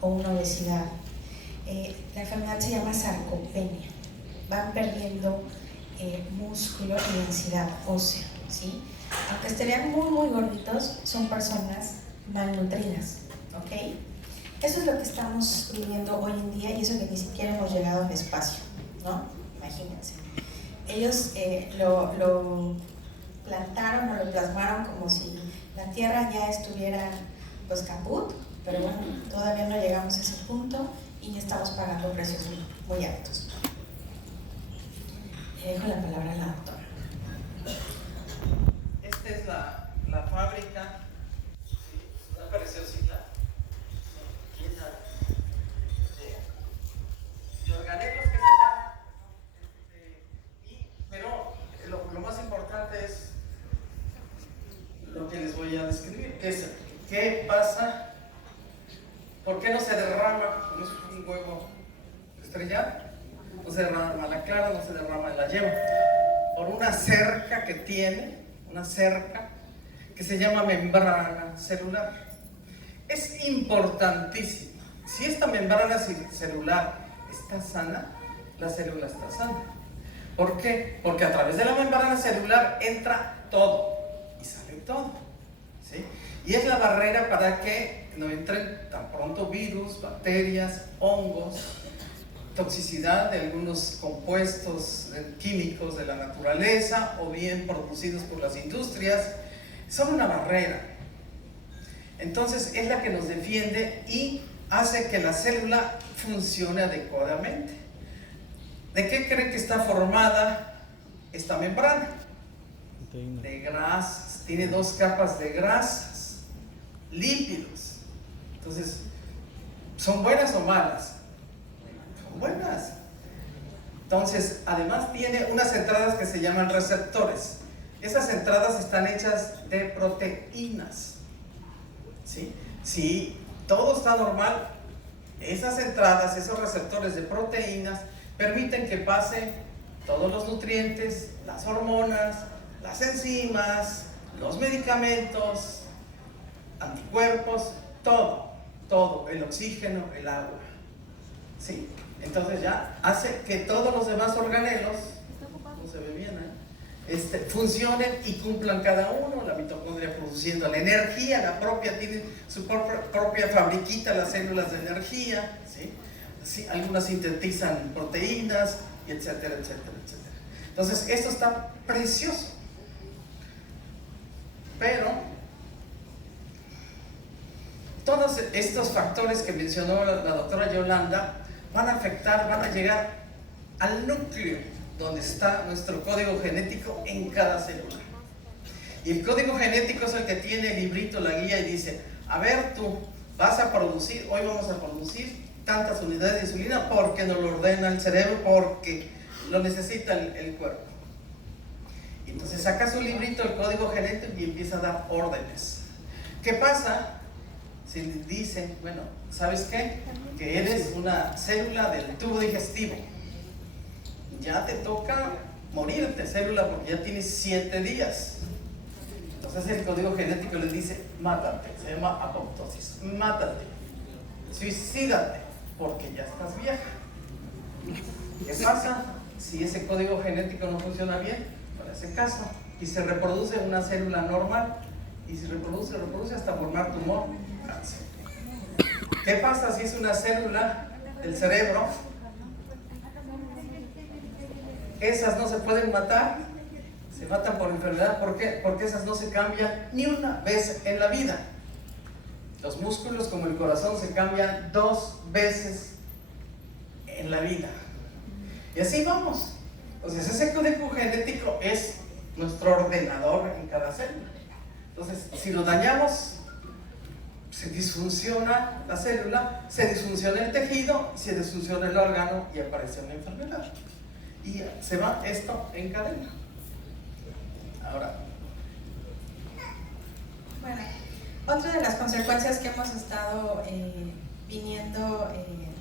o una obesidad. La enfermedad se llama sarcopenia. Van perdiendo músculo y densidad ósea, ¿sí? Aunque estarían muy gorditos, son personas malnutridas, ¿ok? Eso es lo que estamos viviendo hoy en día y eso que ni siquiera hemos llegado al espacio, ¿no? Imagínense. Ellos lo plantaron o lo plasmaron como si la Tierra ya estuviera pues caput, pero bueno, todavía no llegamos a ese punto y ya estamos pagando precios muy altos. Le dejo la palabra a la doctora. Esta es la fábrica, ¿sí? Una preciosita llena de organelos que se llaman, pero lo más importante es lo que les voy a describir, que es qué pasa, por qué no se derrama, como es un huevo estrellado, no se derrama la clara, no se derrama la yema, por una cerca que tiene, una cerca que se llama membrana celular. Es importantísimo. Si esta membrana celular está sana, la célula está sana. ¿Por qué? Porque a través de la membrana celular entra todo y sale todo, ¿sí? Y es la barrera para que no entren tan pronto virus, bacterias, hongos, toxicidad de algunos compuestos químicos de la naturaleza o bien producidos por las industrias. Son una barrera. Entonces es la que nos defiende y hace que la célula funcione adecuadamente. ¿De qué creen que está formada esta membrana? De grasas. Tiene dos capas de grasas, lípidos. Entonces, ¿son buenas o malas? Son buenas. Entonces, además tiene unas entradas que se llaman receptores. Esas entradas están hechas de proteínas, ¿sí? Si todo está normal, esas entradas, esos receptores de proteínas permiten que pase todos los nutrientes, las hormonas, las enzimas, los medicamentos, anticuerpos, todo, el oxígeno, el agua, ¿sí? Entonces ya hace que todos los demás organelos, no se ve bien, funcionen y cumplan cada uno. La mitocondria produciendo la energía, la propia, tiene su propia fabriquita, las células de energía, ¿sí? Sí, algunas sintetizan proteínas, y etcétera. Entonces esto está precioso, pero todos estos factores que mencionó la doctora Yolanda van a llegar al núcleo donde está nuestro código genético en cada célula. Y el código genético es el que tiene el librito, la guía, y dice: a ver, tú vas a producir, hoy vamos a producir tantas unidades de insulina porque nos lo ordena el cerebro, porque lo necesita el cuerpo. Y entonces saca su librito, el código genético, y empieza a dar órdenes. ¿Qué pasa si le dicen: bueno, ¿sabes qué? Que eres una célula del tubo digestivo, ya te toca morirte, célula, porque ya tienes 7 días. Entonces el código genético le dice: mátate, se llama apoptosis, mátate, suicídate, porque ya estás vieja. ¿Qué pasa si ese código genético no funciona bien? Para ese caso, y se reproduce una célula normal, y se reproduce hasta formar tumor, cáncer. ¿Qué pasa si es una célula del cerebro? Esas no se pueden matar, se matan por enfermedad. ¿Por qué? Porque esas no se cambian ni una vez en la vida. Los músculos, como el corazón, se cambian 2 veces en la vida. Y así vamos. Entonces ese código genético es nuestro ordenador en cada célula. Entonces, si lo dañamos, se disfunciona la célula, se disfunciona el tejido, se disfunciona el órgano y aparece una enfermedad. Y se va esto en cadena. Ahora, bueno, otra de las consecuencias que hemos estado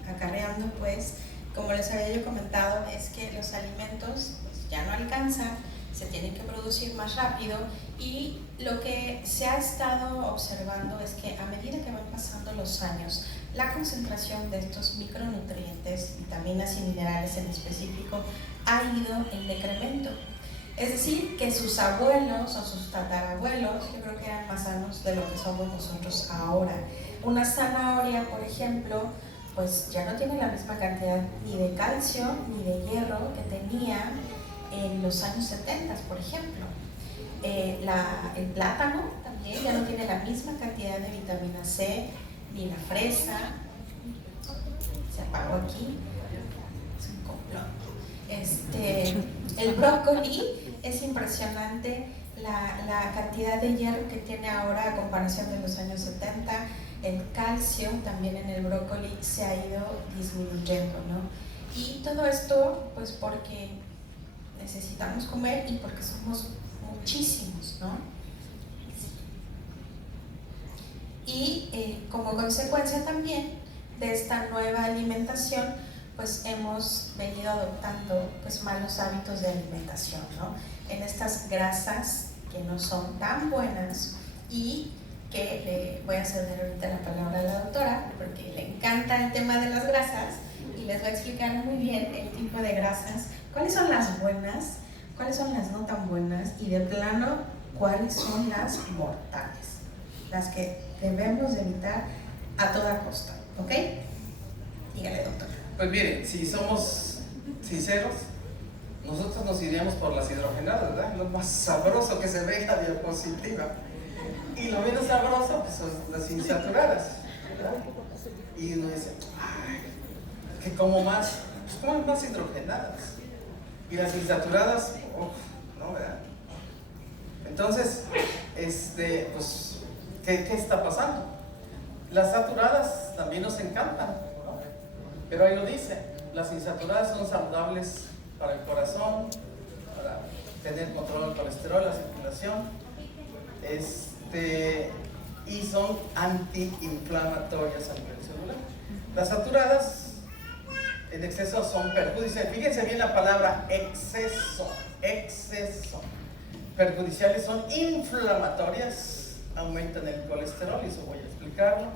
acarreando, pues, como les había yo comentado, es que los alimentos pues, ya no alcanzan, se tienen que producir más rápido, y lo que se ha estado observando es que a medida que van pasando los años, la concentración de estos micronutrientes, vitaminas y minerales en específico, ha ido en decremento. Es decir, que sus abuelos o sus tatarabuelos, yo creo que eran más sanos de lo que somos nosotros ahora. Una zanahoria, por ejemplo, pues ya no tiene la misma cantidad ni de calcio ni de hierro que tenía en los años 70, por ejemplo. El plátano también ya no tiene la misma cantidad de vitamina C, ni la fresa. Se apagó aquí, es un complot. El brócoli, es impresionante la cantidad de hierro que tiene ahora a comparación de los años 70. El calcio también en el brócoli se ha ido disminuyendo, ¿no? Y todo esto pues porque necesitamos comer y porque somos muchísimos, ¿no? Y como consecuencia también de esta nueva alimentación, pues hemos venido adoptando pues malos hábitos de alimentación, ¿no? En estas grasas que no son tan buenas y que le voy a ceder ahorita la palabra a la doctora porque le encanta el tema de las grasas y les voy a explicar muy bien el tipo de grasas, cuáles son las buenas, cuáles son las no tan buenas y de plano cuáles son las mortales, las que debemos evitar a toda costa, ¿ok? Dígale, doctora. Pues miren, si somos sinceros, nosotros nos iríamos por las hidrogenadas, ¿verdad? Lo más sabroso que se ve en la diapositiva. Y lo menos sabroso pues, son las insaturadas, ¿verdad? Y uno dice, ay, que como más, pues como más hidrogenadas. Y las insaturadas, no, ¿verdad? Entonces, pues, ¿qué está pasando? Las saturadas también nos encantan, ¿no? Pero ahí lo dice, las insaturadas son saludables para el corazón, para tener control del colesterol, la circulación, y son antiinflamatorias a nivel celular. Las saturadas en exceso son perjudiciales. Fíjense bien la palabra exceso. Perjudiciales son inflamatorias, aumentan el colesterol, y eso voy a explicarlo.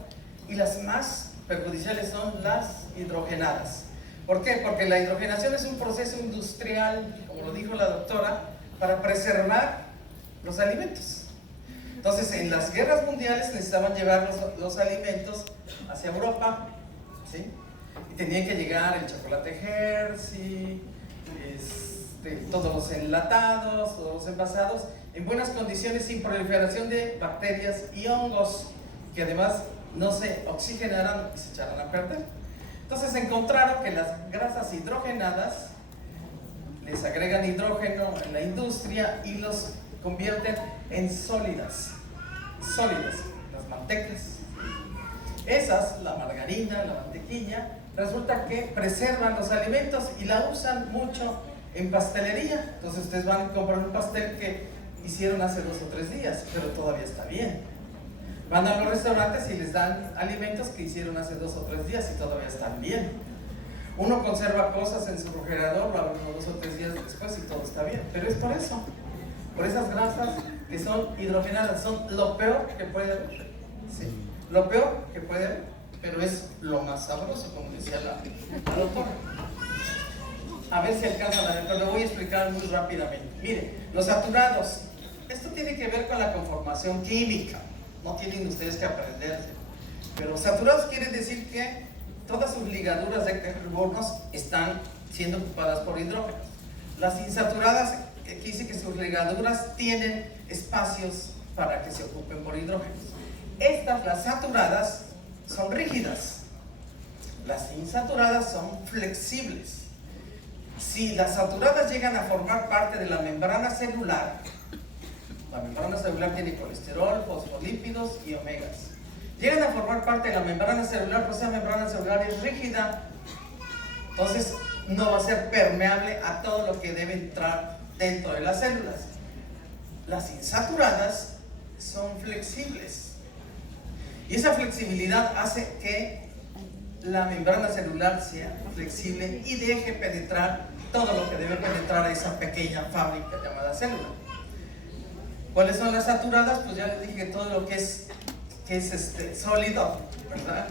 Y las más perjudiciales son las hidrogenadas. ¿Por qué? Porque la hidrogenación es un proceso industrial, como lo dijo la doctora, para preservar los alimentos. Entonces, en las guerras mundiales necesitaban llevar los alimentos hacia Europa, ¿sí? Y tenían que llegar el chocolate Hershey, todos los enlatados, todos los envasados, en buenas condiciones, sin proliferación de bacterias y hongos, que además no se oxigenaran y se echaran a perder. Entonces encontraron que las grasas hidrogenadas les agregan hidrógeno en la industria y los convierten en sólidas, las mantecas. Esas, la margarina, la mantequilla, resulta que preservan los alimentos y la usan mucho en pastelería. Entonces ustedes van a comprar un pastel que hicieron hace 2 o 3 días, pero todavía está bien. Van a los restaurantes y les dan alimentos que hicieron hace 2 o 3 días y todavía están bien. Uno conserva cosas en su refrigerador, lo abre 2 o 3 días después y todo está bien. Pero es por eso, por esas grasas que son hidrogenadas, son lo peor que puede haber. Sí, lo peor que puede haber, pero es lo más sabroso, como decía la doctora. A ver si alcanzan a ver, pero lo voy a explicar muy rápidamente. Miren, los saturados, esto tiene que ver con la conformación química. No tienen ustedes que aprenderse. Pero saturados quiere decir que todas sus ligaduras de carbonos están siendo ocupadas por hidrógenos. Las insaturadas dice que sus ligaduras tienen espacios para que se ocupen por hidrógenos. Estas, las saturadas, son rígidas. Las insaturadas son flexibles. Si las saturadas llegan a formar parte de la membrana celular, la membrana celular tiene colesterol, fosfolípidos y omegas. Llegan a formar parte de la membrana celular, pues esa membrana celular es rígida. Entonces no va a ser permeable a todo lo que debe entrar dentro de las células. Las insaturadas son flexibles. Y esa flexibilidad hace que la membrana celular sea flexible y deje penetrar todo lo que debe penetrar a esa pequeña fábrica llamada célula. ¿Cuáles son las saturadas? Pues ya les dije todo lo que es sólido, ¿verdad?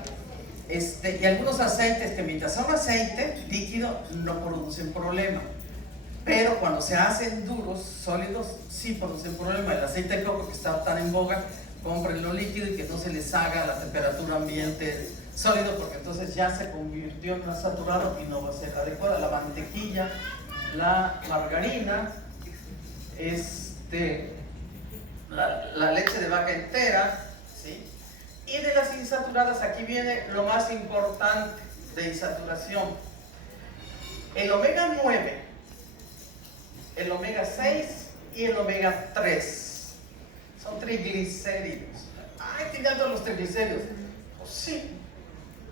Y algunos aceites que mientras son aceite líquido no producen problema. Pero cuando se hacen duros, sólidos, sí producen problema. El aceite de coco que está tan en boga, cómprenlo líquido y que no se les haga a la temperatura ambiente sólido, porque entonces ya se convirtió en gas saturado y no va a ser adecuada. La mantequilla, la margarina, la leche de vaca entera, ¿sí? Y de las insaturadas, aquí viene lo más importante de insaturación: el omega 9, el omega 6 y el omega 3 son triglicéridos. ¡Ay, tirando los triglicéridos! Pues sí,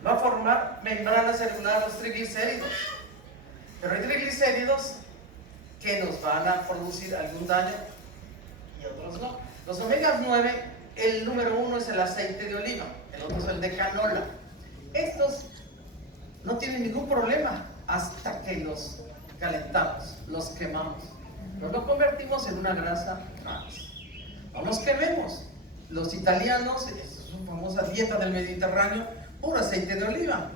va a formar membrana celular los triglicéridos, pero hay triglicéridos que nos van a producir algún daño y otros no. Los omega 9, el número 1 es el aceite de oliva, el otro es el de canola. Estos no tienen ningún problema hasta que los calentamos, los quemamos. Nos lo convertimos en una grasa trans. No nos quememos. Los italianos, es su famosa dieta del Mediterráneo, puro aceite de oliva.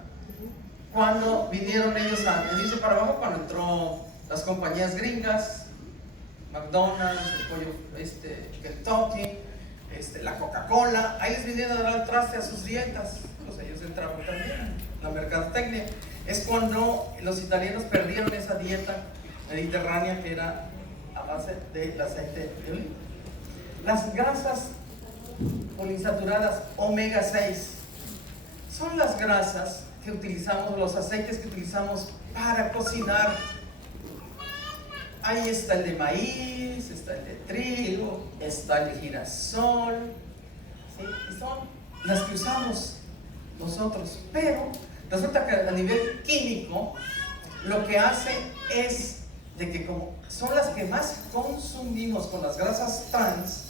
Cuando vinieron ellos a venirse para abajo, cuando entró las compañías gringas, McDonald's, el pollo, Kentucky, la Coca-Cola, ahí les vinieron a dar el traste a sus dietas. Pues ellos entraron también, la mercadotecnia. Es cuando los italianos perdieron esa dieta mediterránea que era a base del aceite de oliva. Las grasas poliinsaturadas omega 6 son las grasas que utilizamos, los aceites que utilizamos para cocinar. Ahí está el de maíz, está el de trigo, está el de girasol, ¿sí? Y son las que usamos nosotros. Pero resulta que a nivel químico lo que hace es de que como son las que más consumimos con las grasas trans,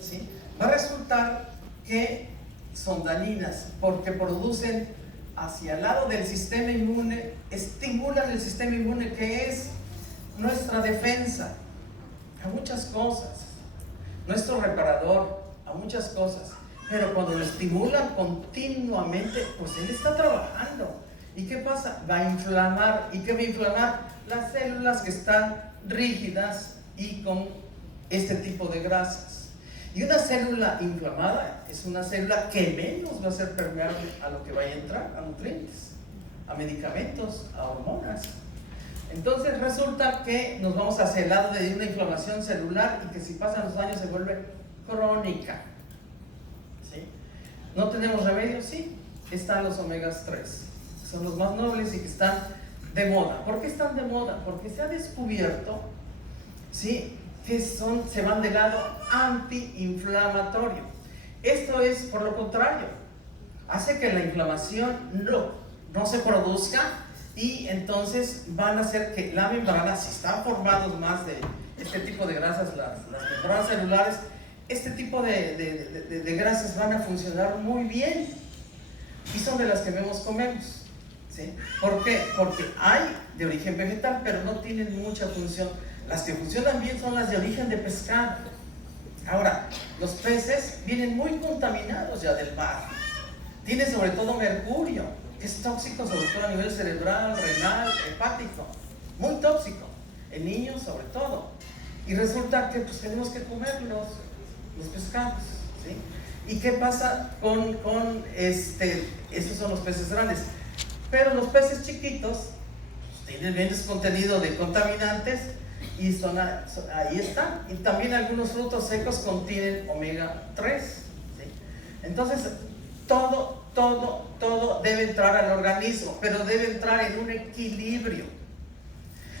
¿sí?, va a resultar que son dañinas porque producen hacia el lado del sistema inmune, estimulan el sistema inmune que es nuestra defensa a muchas cosas, nuestro reparador a muchas cosas. Pero cuando lo estimulan continuamente, pues él está trabajando. ¿Y qué pasa? Va a inflamar. ¿Y qué va a inflamar? Las células que están rígidas y con este tipo de grasas. Y una célula inflamada es una célula que menos va a ser permeable a lo que vaya a entrar, a nutrientes, a medicamentos, a hormonas. Entonces resulta que nos vamos hacia el lado de una inflamación celular y que si pasan los años se vuelve crónica. ¿Sí? ¿No tenemos remedio? Sí, están los omegas 3, son los más nobles y que están de moda. ¿Por qué están de moda? Porque se ha descubierto, ¿sí?, que se van del lado antiinflamatorio. Esto es por lo contrario, hace que la inflamación no se produzca, y entonces van a hacer que la membrana, si están formados más de este tipo de grasas, las membranas celulares, este tipo de grasas van a funcionar muy bien, y son de las que comemos, ¿sí? ¿Por qué? Porque hay de origen vegetal, pero no tienen mucha función. Las que funcionan bien son las de origen de pescado. Ahora, los peces vienen muy contaminados ya del mar. Tienen sobre todo mercurio, que es tóxico sobre todo a nivel cerebral, renal, hepático. Muy tóxico, en niños sobre todo. Y resulta que pues tenemos que comer los pescados, ¿sí? ¿Y qué pasa estos son los peces grandes? Pero los peces chiquitos pues, tienen menos contenido de contaminantes y ahí están. Y también algunos frutos secos contienen omega 3, ¿sí? Entonces, todo debe entrar al organismo, pero debe entrar en un equilibrio.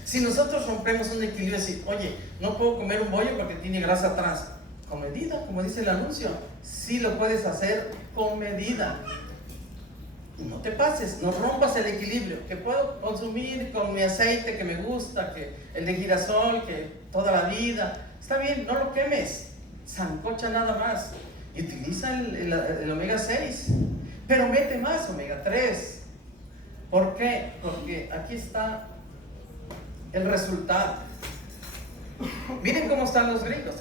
Si nosotros rompemos un equilibrio, así, oye, no puedo comer un bollo porque tiene grasa trans, con medida, como dice el anuncio, sí lo puedes hacer con medida. No te pases, no rompas el equilibrio, que puedo consumir con mi aceite que me gusta, que el de girasol, que toda la vida, está bien, no lo quemes, sancocha nada más y utiliza el omega 6, pero mete más omega 3. ¿Por qué? Porque aquí está el resultado. Miren cómo están los gringos.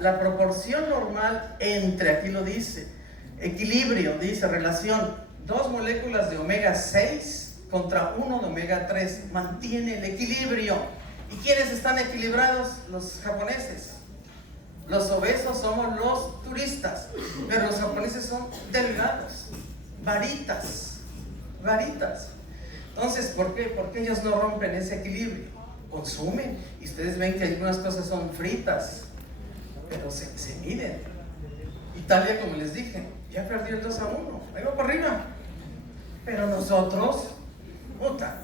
La proporción normal entre, aquí lo dice, equilibrio, dice relación 2 moléculas de omega 6 contra 1 de omega 3. Mantiene el equilibrio. ¿Y quiénes están equilibrados? Los japoneses. Los obesos somos los turistas, pero los japoneses son delgados, varitas. Entonces, ¿por qué? Porque ellos no rompen ese equilibrio. Consumen, y ustedes ven que algunas cosas son fritas, pero se miden. Italia, como les dije, ya perdió el 2-1, ahí va para arriba. Pero nosotros, puta,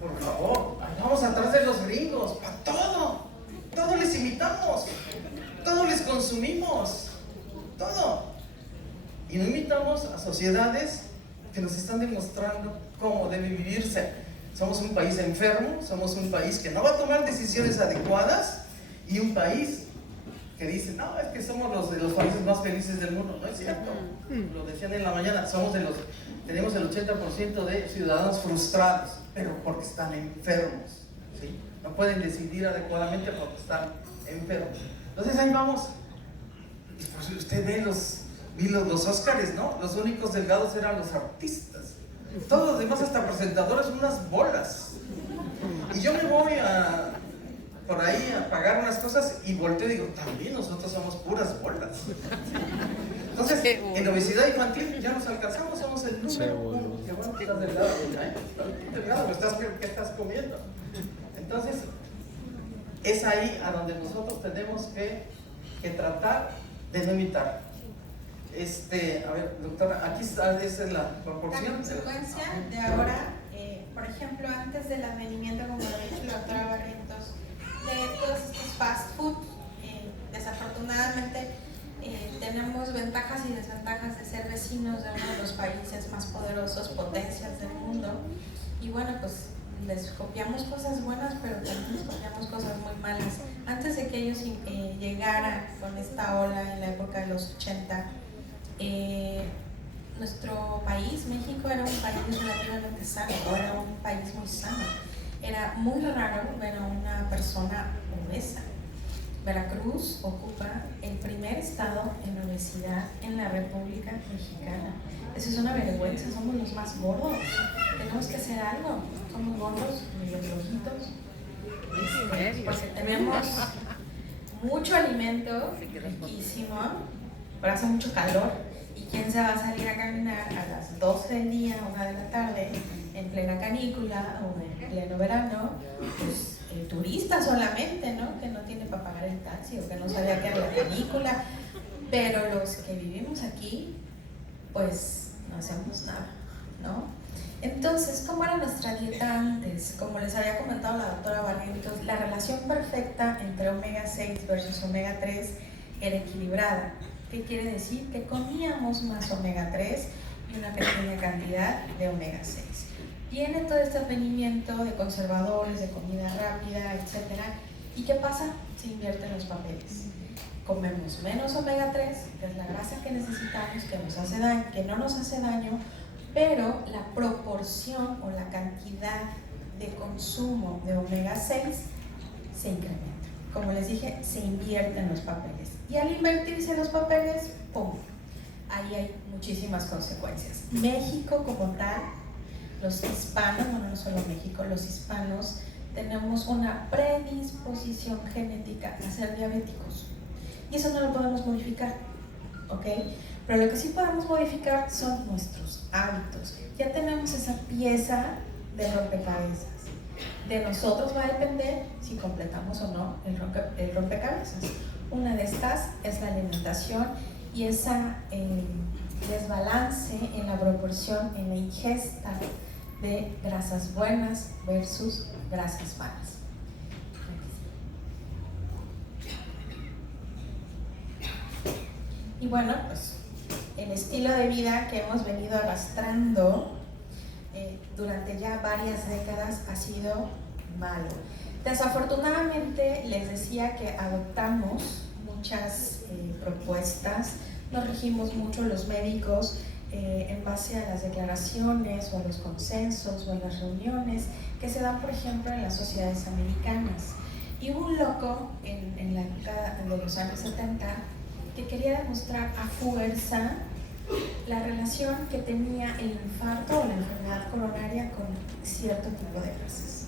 por favor, vamos atrás de los gringos, para todo les imitamos, todo les consumimos, todo. Y no imitamos a sociedades que nos están demostrando cómo debe vivirse. Somos un país enfermo, somos un país que no va a tomar decisiones adecuadas y un país que dice, no, es que somos los de los países más felices del mundo. No es cierto, lo decían en la mañana, tenemos el 80% de ciudadanos frustrados, pero porque están enfermos, ¿sí? No pueden decidir adecuadamente porque están enfermos. Entonces ahí vamos. Y pues usted ve los Óscares, ¿no? Los únicos delgados eran los artistas. Todos los demás, hasta presentadores, unas bolas. Y yo me voy por ahí a pagar unas cosas y volteo y digo, también nosotros somos puras bolas. Entonces, en obesidad infantil ya nos alcanzamos, somos el número 1. Qué bueno que estás delgado, ¿eh? Estás delgado, ¿qué estás comiendo? Entonces, es ahí a donde nosotros tenemos que tratar de no imitar. A ver, doctora, aquí está, esa es la proporción. La consecuencia de ahora, por ejemplo, antes del advenimiento, como lo ha dicho la doctora Barrientos, de todos estos fast food, desafortunadamente tenemos ventajas y desventajas de ser vecinos de uno de los países más poderosos, potencias del mundo, y bueno, pues les copiamos cosas buenas, pero también les copiamos cosas muy malas. Antes de que ellos llegaran con esta ola en la época de los 80, nuestro país, México, era un país relativamente sano, era un país muy sano. Era muy raro ver a una persona obesa. Veracruz ocupa el primer estado en obesidad en la República Mexicana. Eso es una vergüenza, somos los más gordos. Tenemos que hacer algo. Somos gordos, medio flojitos, porque tenemos mucho alimento riquísimo, pero hace mucho calor. ¿Y quién se va a salir a caminar a las 12 del día, 1 de la tarde, en plena canícula o en pleno verano? Pues el turista solamente, ¿no? Que no tiene para pagar el taxi o que no sabía qué era la canícula. Pero los que vivimos aquí, pues no hacemos nada, ¿no? Entonces, ¿cómo era nuestra dieta antes? Como les había comentado la doctora Barrientos, la relación perfecta entre omega 6 versus omega 3 era equilibrada. ¿Qué quiere decir? Que comíamos más omega 3 y una pequeña cantidad de omega 6. Viene todo este advenimiento de conservadores, de comida rápida, etc. ¿Y qué pasa? Se invierten los papeles. Comemos menos omega 3, que es la grasa que necesitamos, que nos hace daño, que no nos hace daño, pero la proporción o la cantidad de consumo de omega 6 se incrementa. Como les dije, se invierten los papeles. Y al invertirse los papeles, ¡pum! Ahí hay muchísimas consecuencias. México como tal, los hispanos, bueno, no solo México, los hispanos tenemos una predisposición genética a ser diabéticos. Y eso no lo podemos modificar, ¿ok? Pero lo que sí podemos modificar son nuestros hábitos. Ya tenemos esa pieza de rompecabezas. De nosotros va a depender si completamos o no el rompecabezas. Una de estas es la alimentación y esa desbalance en la proporción, en la ingesta de grasas buenas versus grasas malas. Y bueno, pues el estilo de vida que hemos venido arrastrando durante ya varias décadas ha sido malo. Desafortunadamente, les decía que adoptamos muchas propuestas, nos regimos mucho los médicos en base a las declaraciones o a los consensos o a las reuniones que se dan, por ejemplo, en las sociedades americanas. Y hubo un loco en la década de los años 70 que quería demostrar a fuerza la relación que tenía el infarto o la enfermedad coronaria con cierto tipo de grasas.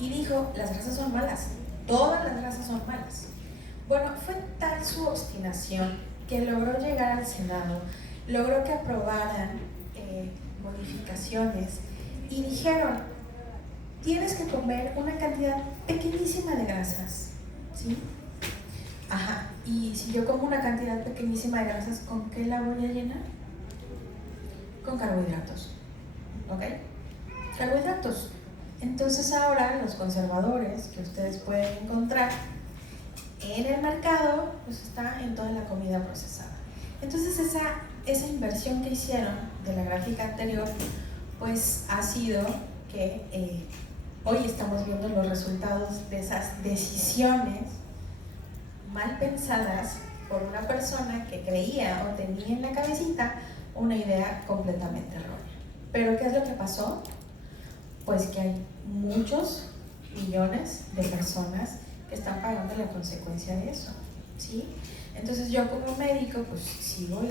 Y dijo, las grasas son malas, todas las grasas son malas. Bueno, fue tal su obstinación que logró llegar al Senado, logró que aprobaran modificaciones y dijeron, tienes que comer una cantidad pequeñísima de grasas, ¿sí? Ajá, y si yo como una cantidad pequeñísima de grasas, ¿con qué la voy a llenar? Con carbohidratos, ¿ok? Carbohidratos. Entonces ahora los conservadores que ustedes pueden encontrar en el mercado, pues está en toda la comida procesada. Entonces esa inversión que hicieron de la gráfica anterior, pues ha sido que hoy estamos viendo los resultados de esas decisiones mal pensadas por una persona que creía o tenía en la cabecita una idea completamente errónea. ¿Pero qué es lo que pasó? Pues que hay muchos millones de personas que están pagando la consecuencia de eso, ¿sí? Entonces yo como médico pues sigo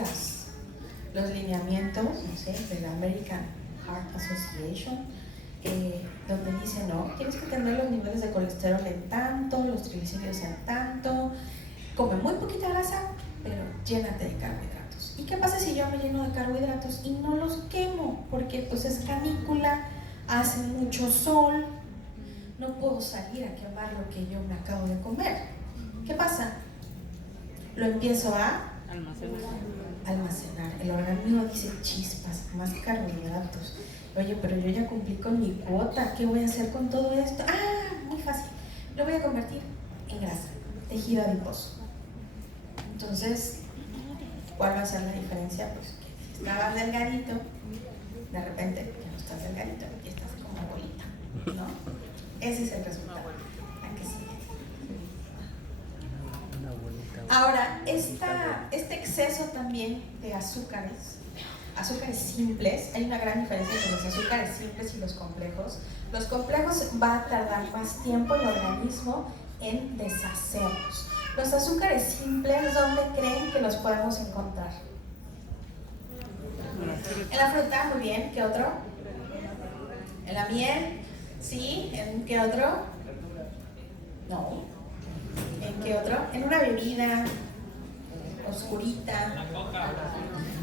los lineamientos, no sé, de la American Heart Association, donde dice, no, tienes que tener los niveles de colesterol en tanto, los triglicéridos en tanto, come muy poquita grasa, pero llénate de carbohidratos. ¿Y qué pasa si yo me lleno de carbohidratos y no los quemo? Porque pues es canícula, hace mucho sol, no puedo salir a quemar lo que yo me acabo de comer. ¿Qué pasa? Lo empiezo a almacenar. El organismo dice, chispas, más carbohidratos. Oye, pero yo ya cumplí con mi cuota, ¿qué voy a hacer con todo esto? Ah, muy fácil, lo voy a convertir en grasa, tejido adiposo. Entonces, ¿cuál va a ser la diferencia? Pues que si estabas delgadito, de repente ya no estás delgadito, ya estás como bolita, ¿no? Ese es el resultado. ¿A qué sigue? Ahora, este exceso también de azúcares simples, hay una gran diferencia entre los azúcares simples y los complejos. Los complejos va a tardar más tiempo el organismo en deshacerlos. Los azúcares simples, ¿dónde creen que los podemos encontrar? En la fruta, muy bien. ¿Qué otro? En la miel, ¿sí? ¿En qué otro? No. ¿En qué otro? En una bebida oscurita.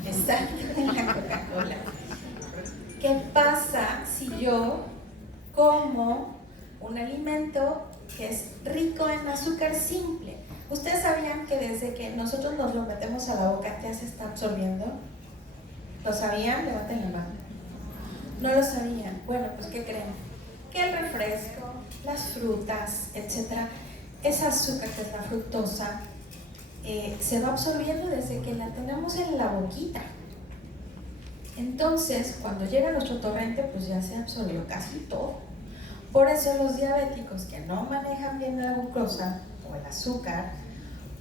Exacto, en la Coca-Cola. ¿Qué pasa si yo como un alimento que es rico en azúcar simple? ¿Ustedes sabían que desde que nosotros nos lo metemos a la boca ya se está absorbiendo? ¿Lo sabían? Levanten la mano. ¿No lo sabían? Bueno, pues ¿qué creen? Que el refresco, las frutas, etcétera, esa azúcar que es la fructosa, se va absorbiendo desde que la tenemos en la boquita. Entonces, cuando llega a nuestro torrente, pues ya se absorbió casi todo. Por eso los diabéticos que no manejan bien la glucosa o el azúcar,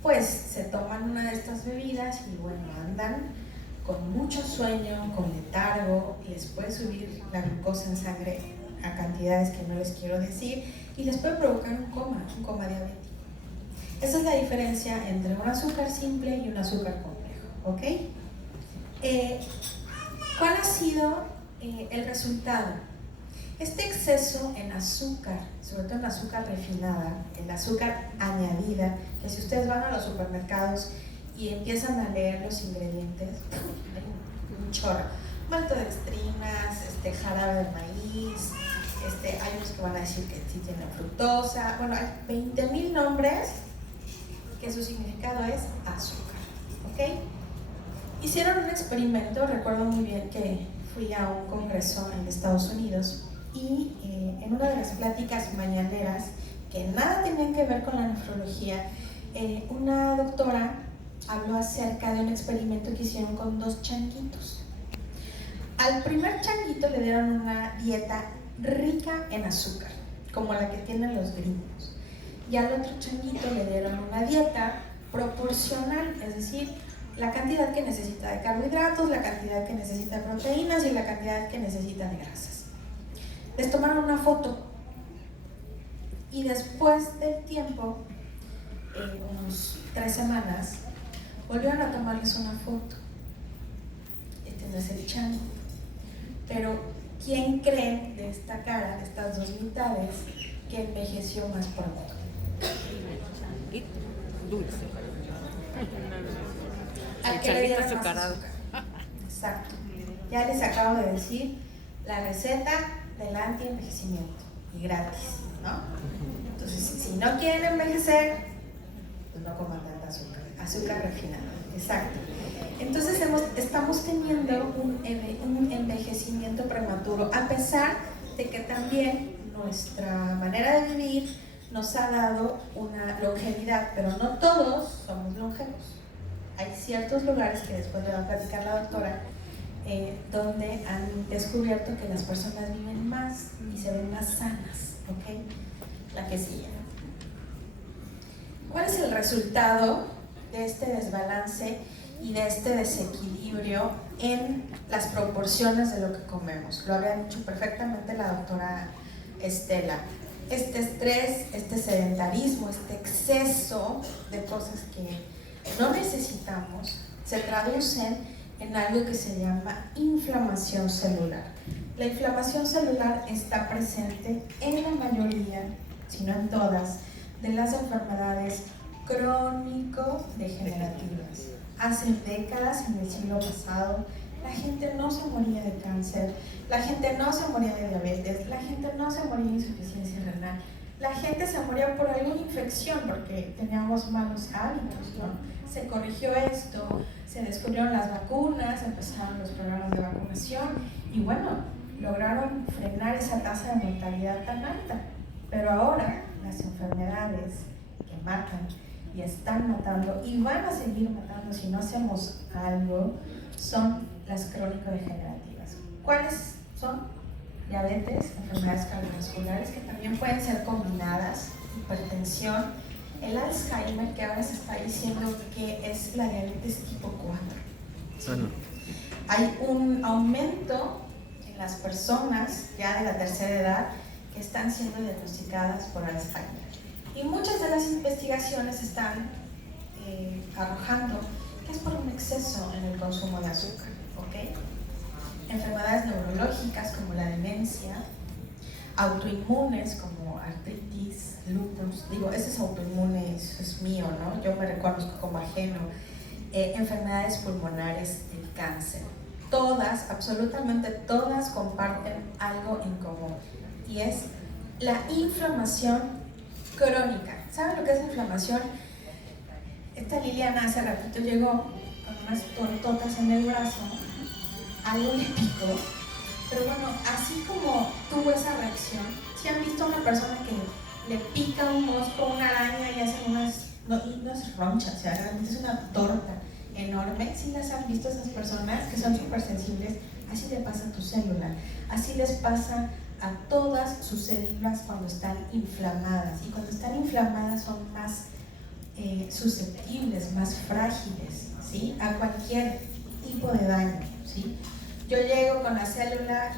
pues se toman una de estas bebidas y bueno, andan con mucho sueño, con letargo, les puede subir la glucosa en sangre a cantidades que no les quiero decir y les puede provocar un coma diabético. Esa es la diferencia entre un azúcar simple y un azúcar complejo, ¿ok? ¿Cuál ha sido el resultado? Este exceso en azúcar, sobre todo en azúcar refinada, en azúcar añadida, que si ustedes van a los supermercados y empiezan a leer los ingredientes, hay un chorro, maltodextrinas, jarabe de maíz, hay unos que van a decir que sí tienen fructosa, bueno, hay 20,000 nombres que su significado es azúcar, ¿ok? Hicieron un experimento, recuerdo muy bien que fui a un congreso en Estados Unidos y en una de las pláticas mañaneras, que nada tenían que ver con la nefrología, una doctora habló acerca de un experimento que hicieron con 2 changuitos. Al primer changuito le dieron una dieta rica en azúcar, como la que tienen los gringos. Y al otro changuito le dieron una dieta proporcional, es decir, la cantidad que necesita de carbohidratos, la cantidad que necesita de proteínas y la cantidad que necesita de grasas. Les tomaron una foto y después del tiempo, unos 3 semanas, volvieron a tomarles una foto. este no es el chango. Pero, ¿quién cree de esta cara, de estas dos mitades, que envejeció más pronto? Dulce. Al que le dieron más azúcar. Exacto. Ya les acabo de decir la receta del anti-envejecimiento y gratis, ¿no? Entonces, si no quieren envejecer, pues no coman tanta azúcar, azúcar refinada. Exacto. Entonces estamos teniendo un envejecimiento prematuro, a pesar de que también nuestra manera de vivir nos ha dado una longevidad, pero no todos somos longevos. Hay ciertos lugares que después le va a platicar la doctora, donde han descubierto que las personas viven más y se ven más sanas, ¿ok? La que sigue. ¿Cuál es el resultado de este desbalance y de este desequilibrio en las proporciones de lo que comemos? Lo había dicho perfectamente la doctora Estela. Este estrés, este sedentarismo, este exceso de cosas que no necesitamos se traducen en algo que se llama inflamación celular. La inflamación celular está presente en la mayoría, si no en todas, de las enfermedades crónico-degenerativas. Hace décadas, en el siglo pasado, la gente no se moría de cáncer, la gente no se moría de diabetes, la gente no se moría de insuficiencia renal, la gente se moría por alguna infección porque teníamos malos hábitos, ¿no? Se corrigió esto, se descubrieron las vacunas, empezaron los programas de vacunación y bueno, lograron frenar esa tasa de mortalidad tan alta. Pero ahora las enfermedades que matan y están matando y van a seguir matando si no hacemos algo son las crónico-degenerativas. ¿Cuáles son? Diabetes, enfermedades cardiovasculares que también pueden ser combinadas, hipertensión, el Alzheimer, que ahora se está diciendo que es la diabetes tipo 4. Hay un aumento en las personas ya de la tercera edad que están siendo diagnosticadas por Alzheimer. Y muchas de las investigaciones están arrojando que es por un exceso en el consumo de azúcar, ¿ok? Enfermedades neurológicas como la demencia, autoinmunes como artritis, lupus, digo, ese es autoinmune, es mío, ¿no? Yo me reconozco como ajeno. Enfermedades pulmonares, el cáncer. Todas, absolutamente todas comparten algo en común y es la inflamación crónica. ¿Saben lo que es inflamación? Esta Liliana hace ratito llegó con unas tortotas en el brazo, algo le picó, pero bueno, así como tuvo esa reacción, si han visto a una persona que le pica un mosco, una araña y hace unas ronchas, o sea, realmente es una torta enorme, si las han visto esas personas que son súper sensibles, así le pasa a tu célula, así les pasa a todas sus células cuando están inflamadas, y cuando están inflamadas son más susceptibles, más frágiles, ¿sí? A cualquier tipo de daño, ¿sí? Yo llego con la célula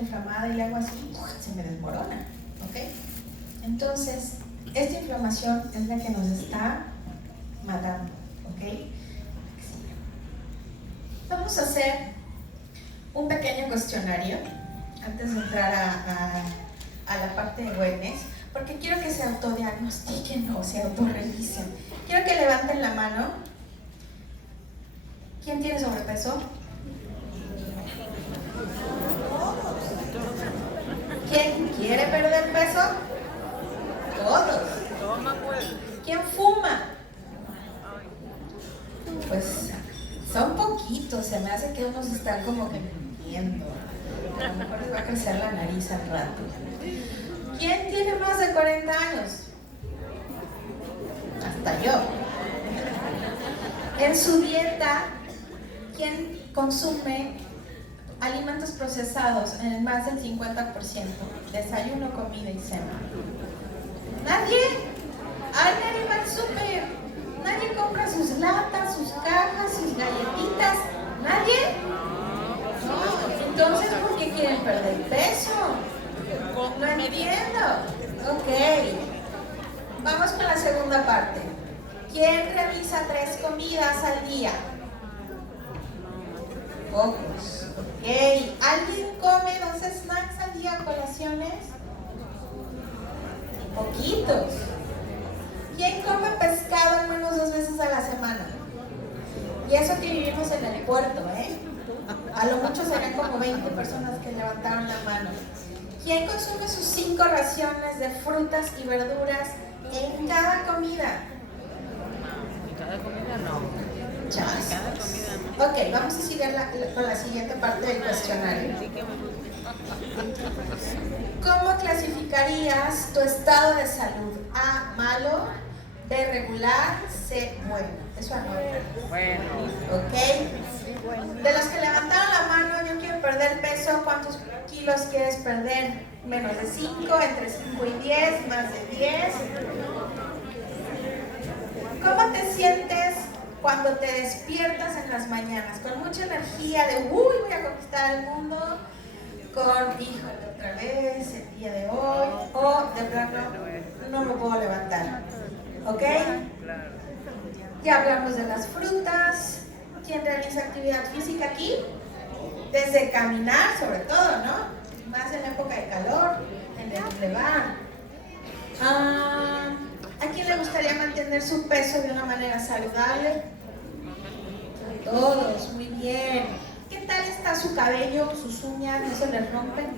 inflamada y le hago así, se me desmorona, ¿ok? Entonces, esta inflamación es la que nos está matando, ¿ok? Vamos a hacer un pequeño cuestionario antes de entrar a la parte de wellness, porque quiero que se autodiagnostiquen o se autorrevisen. Quiero que levanten la mano. ¿Quién tiene sobrepeso? ¿Quién quiere perder peso? Todos. ¿Quién fuma? Pues son poquitos, se me hace que unos están como que mintiendo. A lo mejor les va a crecer la nariz al rato. ¿Quién tiene más de 40 años? Hasta yo. En su dieta, ¿quién consume alimentos procesados en el más del 50%? Desayuno, comida y cena. ¿Nadie? ¡Ay, nadie va al súper! ¿Nadie compra sus latas, sus cajas, sus galletitas? ¿Nadie? No. Entonces, ¿por qué quieren perder peso? No entiendo. Ok. Vamos con la segunda parte. ¿Quién realiza 3 comidas al día? Pocos. Ok. ¿Alguien come 2 snacks al día, colaciones? Poquitos. ¿Quién come pescado al menos 2 veces a la semana? Y eso que vivimos en el puerto, ¿eh? A lo mucho serán como 20 personas que levantaron la mano. ¿Quién consume sus 5 raciones de frutas y verduras en cada comida? ¿En cada comida no? Chas. En cada comida no. Ok, vamos a seguir con la siguiente parte del cuestionario. ¿Cómo clasificarías tu estado de salud? A, malo, B, regular, C, bueno. Eso anota. Bueno. Ok. De los que levantaron la mano, yo quiero perder peso. ¿Cuántos kilos quieres perder? Menos de 5, entre 5 y 10, más de 10. ¿Cómo te sientes cuando te despiertas en las mañanas? ¿Con mucha energía de, uy, voy a conquistar el mundo? ¿Con, híjole, otra vez, el día de hoy? ¿O de plano, no me puedo levantar? ¿Ok? Ya hablamos de las frutas. ¿Quién realiza actividad física aquí? Desde caminar, sobre todo, ¿no? Más en época de calor, en el bulevar. ¿A quién le gustaría mantener su peso de una manera saludable? Todos, muy bien. ¿Qué tal está su cabello, sus uñas? ¿No se les rompen?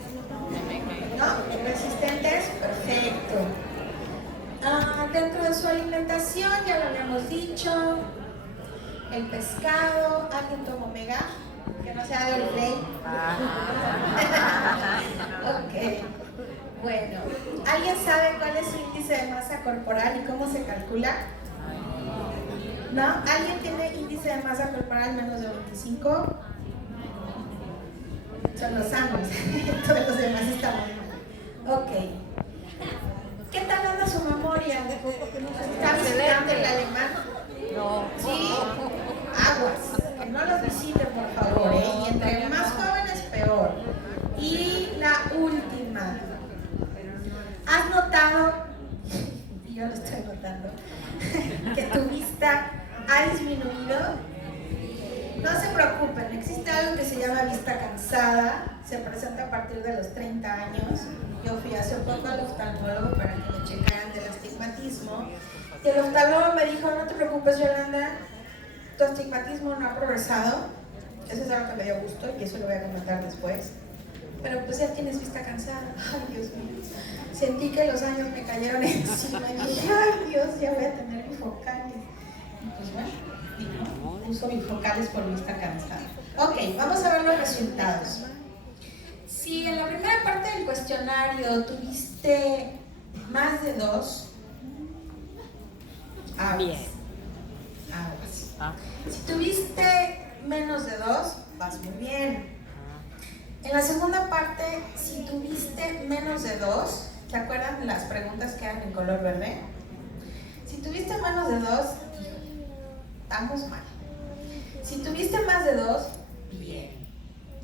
¿No? ¿Resistentes? Perfecto. Dentro de su alimentación, ya lo habíamos dicho, el pescado. ¿Alguien toma omega? Que no sea de Oriflame. Ok. Bueno, ¿alguien sabe cuál es su índice de masa corporal y cómo se calcula? ¿No? ¿Alguien tiene índice de masa corporal menos de 25? Son los sanos. Todos los demás estamos mal. Ok. ¿Qué tal anda su memoria? ¿Está visitando el alemán? No. ¿Sí? Aguas. Que no los visiten, por favor, ¿eh? Y entre más jóvenes, peor. Y la última. ¿Has notado, y yo lo estoy notando, que tu vista ha disminuido? No se preocupen, existe algo que se llama vista cansada, se presenta a partir de los 30 años. Yo fui hace poco al oftalmólogo para que me checaran del astigmatismo y el oftalmólogo me dijo, no te preocupes, Yolanda, tu astigmatismo no ha progresado. Eso es algo que me dio gusto y eso lo voy a comentar después. Pero pues ya tienes vista cansada. Ay, Dios mío. Sentí que los años me cayeron encima y dije, ay Dios, ya voy a tener bifocales. Y pues bueno, uso bifocales por vista cansada. Ok, vamos a ver los resultados. Si en la primera parte del cuestionario tuviste más de 2, aguas. Si tuviste menos de 2, vas muy bien. En la segunda parte, si tuviste menos de 2, ¿se acuerdan las preguntas que eran en color verde? Si tuviste menos de 2, estamos mal. Si tuviste más de 2, bien.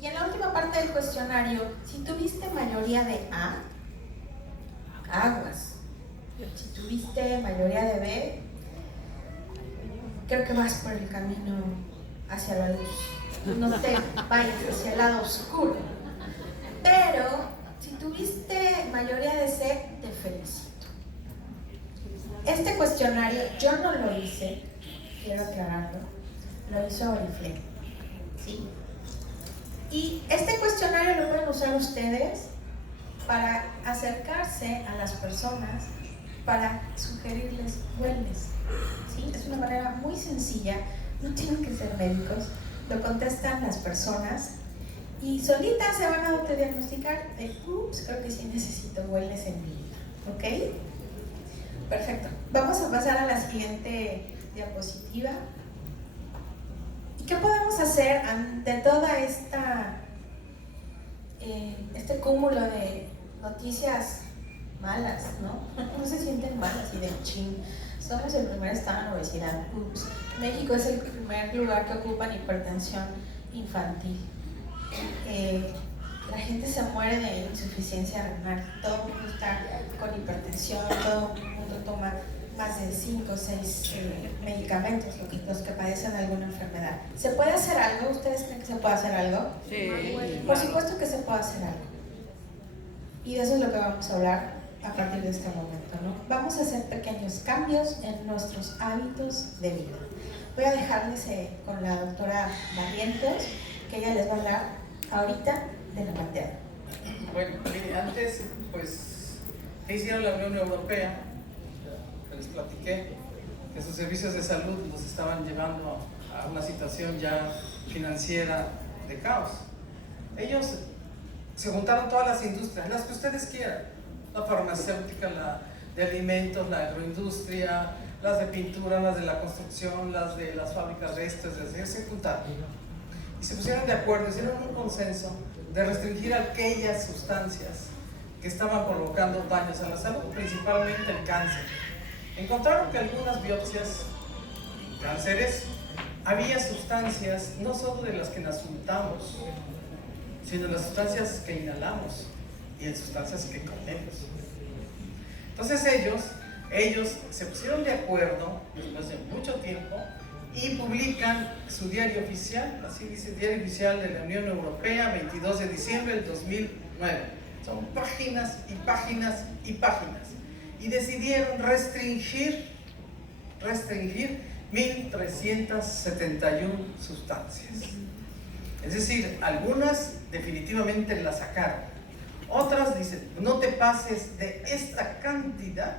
Y en la última parte del cuestionario, si tuviste mayoría de A, aguas. Si tuviste mayoría de B, creo que vas por el camino hacia la luz. No te vayas hacia el lado oscuro. Pero si tuviste mayoría de C, te felicito. Este cuestionario yo no lo hice, quiero aclararlo, lo hizo Oriflame, ¿sí? Y este cuestionario lo pueden usar ustedes para acercarse a las personas, para sugerirles wellness, ¿sí? Es una manera muy sencilla, no tienen que ser médicos, lo contestan las personas y solitas se van a autodiagnosticar de, ups, creo que sí necesito wellness en mi vida, ¿ok? Perfecto. Vamos a pasar a la siguiente diapositiva. ¿Y qué podemos hacer ante toda este cúmulo de noticias malas, ¿no? No se sienten malas y de ching. Somos el primer estado en obesidad. Ups. México es el primer lugar que ocupa en hipertensión infantil. La gente se muere de insuficiencia renal. Todo el mundo está con hipertensión, todo el mundo toma más de 5 o 6 medicamentos los que padecen alguna enfermedad. ¿Se puede hacer algo? ¿Ustedes creen que se puede hacer algo? Sí. Por supuesto que se puede hacer algo. Y de eso es lo que vamos a hablar a partir de este momento, ¿no? Vamos a hacer pequeños cambios en nuestros hábitos de vida. Voy a dejarles con la doctora Barrientos, que ella les va a hablar ahorita de la pandemia. Bueno, mire, antes, pues, ¿qué hicieron la Unión Europea? Que les platiqué que sus servicios de salud nos estaban llevando a una situación ya financiera de caos. Ellos se juntaron todas las industrias, las que ustedes quieran, la farmacéutica, la de alimentos, la agroindustria, las de pintura, las de la construcción, las de las fábricas de esto, se juntaron y se pusieron de acuerdo, hicieron un consenso de restringir aquellas sustancias que estaban provocando daños a la salud, principalmente el cáncer. Encontraron que algunas biopsias, cánceres, había sustancias no solo de las que nos untamos, sino las sustancias que inhalamos y en sustancias que comemos. Entonces ellos se pusieron de acuerdo después de mucho tiempo y publican su diario oficial, así dice, Diario Oficial de la Unión Europea, 22 de diciembre del 2009. Son páginas y páginas y páginas. Y decidieron restringir 1.371 sustancias. Es decir, algunas definitivamente las sacaron. Otras dicen, no te pases de esta cantidad,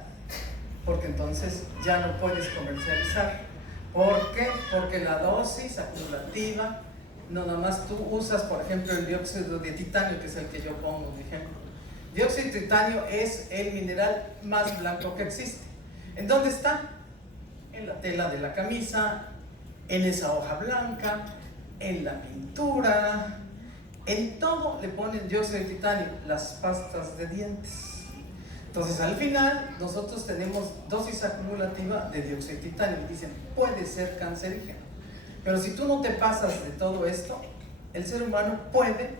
porque entonces ya no puedes comercializar. ¿Por qué? Porque la dosis acumulativa, no nada más tú usas, por ejemplo, el dióxido de titanio, que es el que yo pongo de ejemplo. Dióxido de titanio es el mineral más blanco que existe. ¿En dónde está? En la tela de la camisa, en esa hoja blanca, en la pintura, en todo le ponen dióxido de titanio, las pastas de dientes. Entonces al final nosotros tenemos dosis acumulativa de dióxido de titanio y dicen puede ser cancerígeno, pero si tú no te pasas de todo esto, el ser humano puede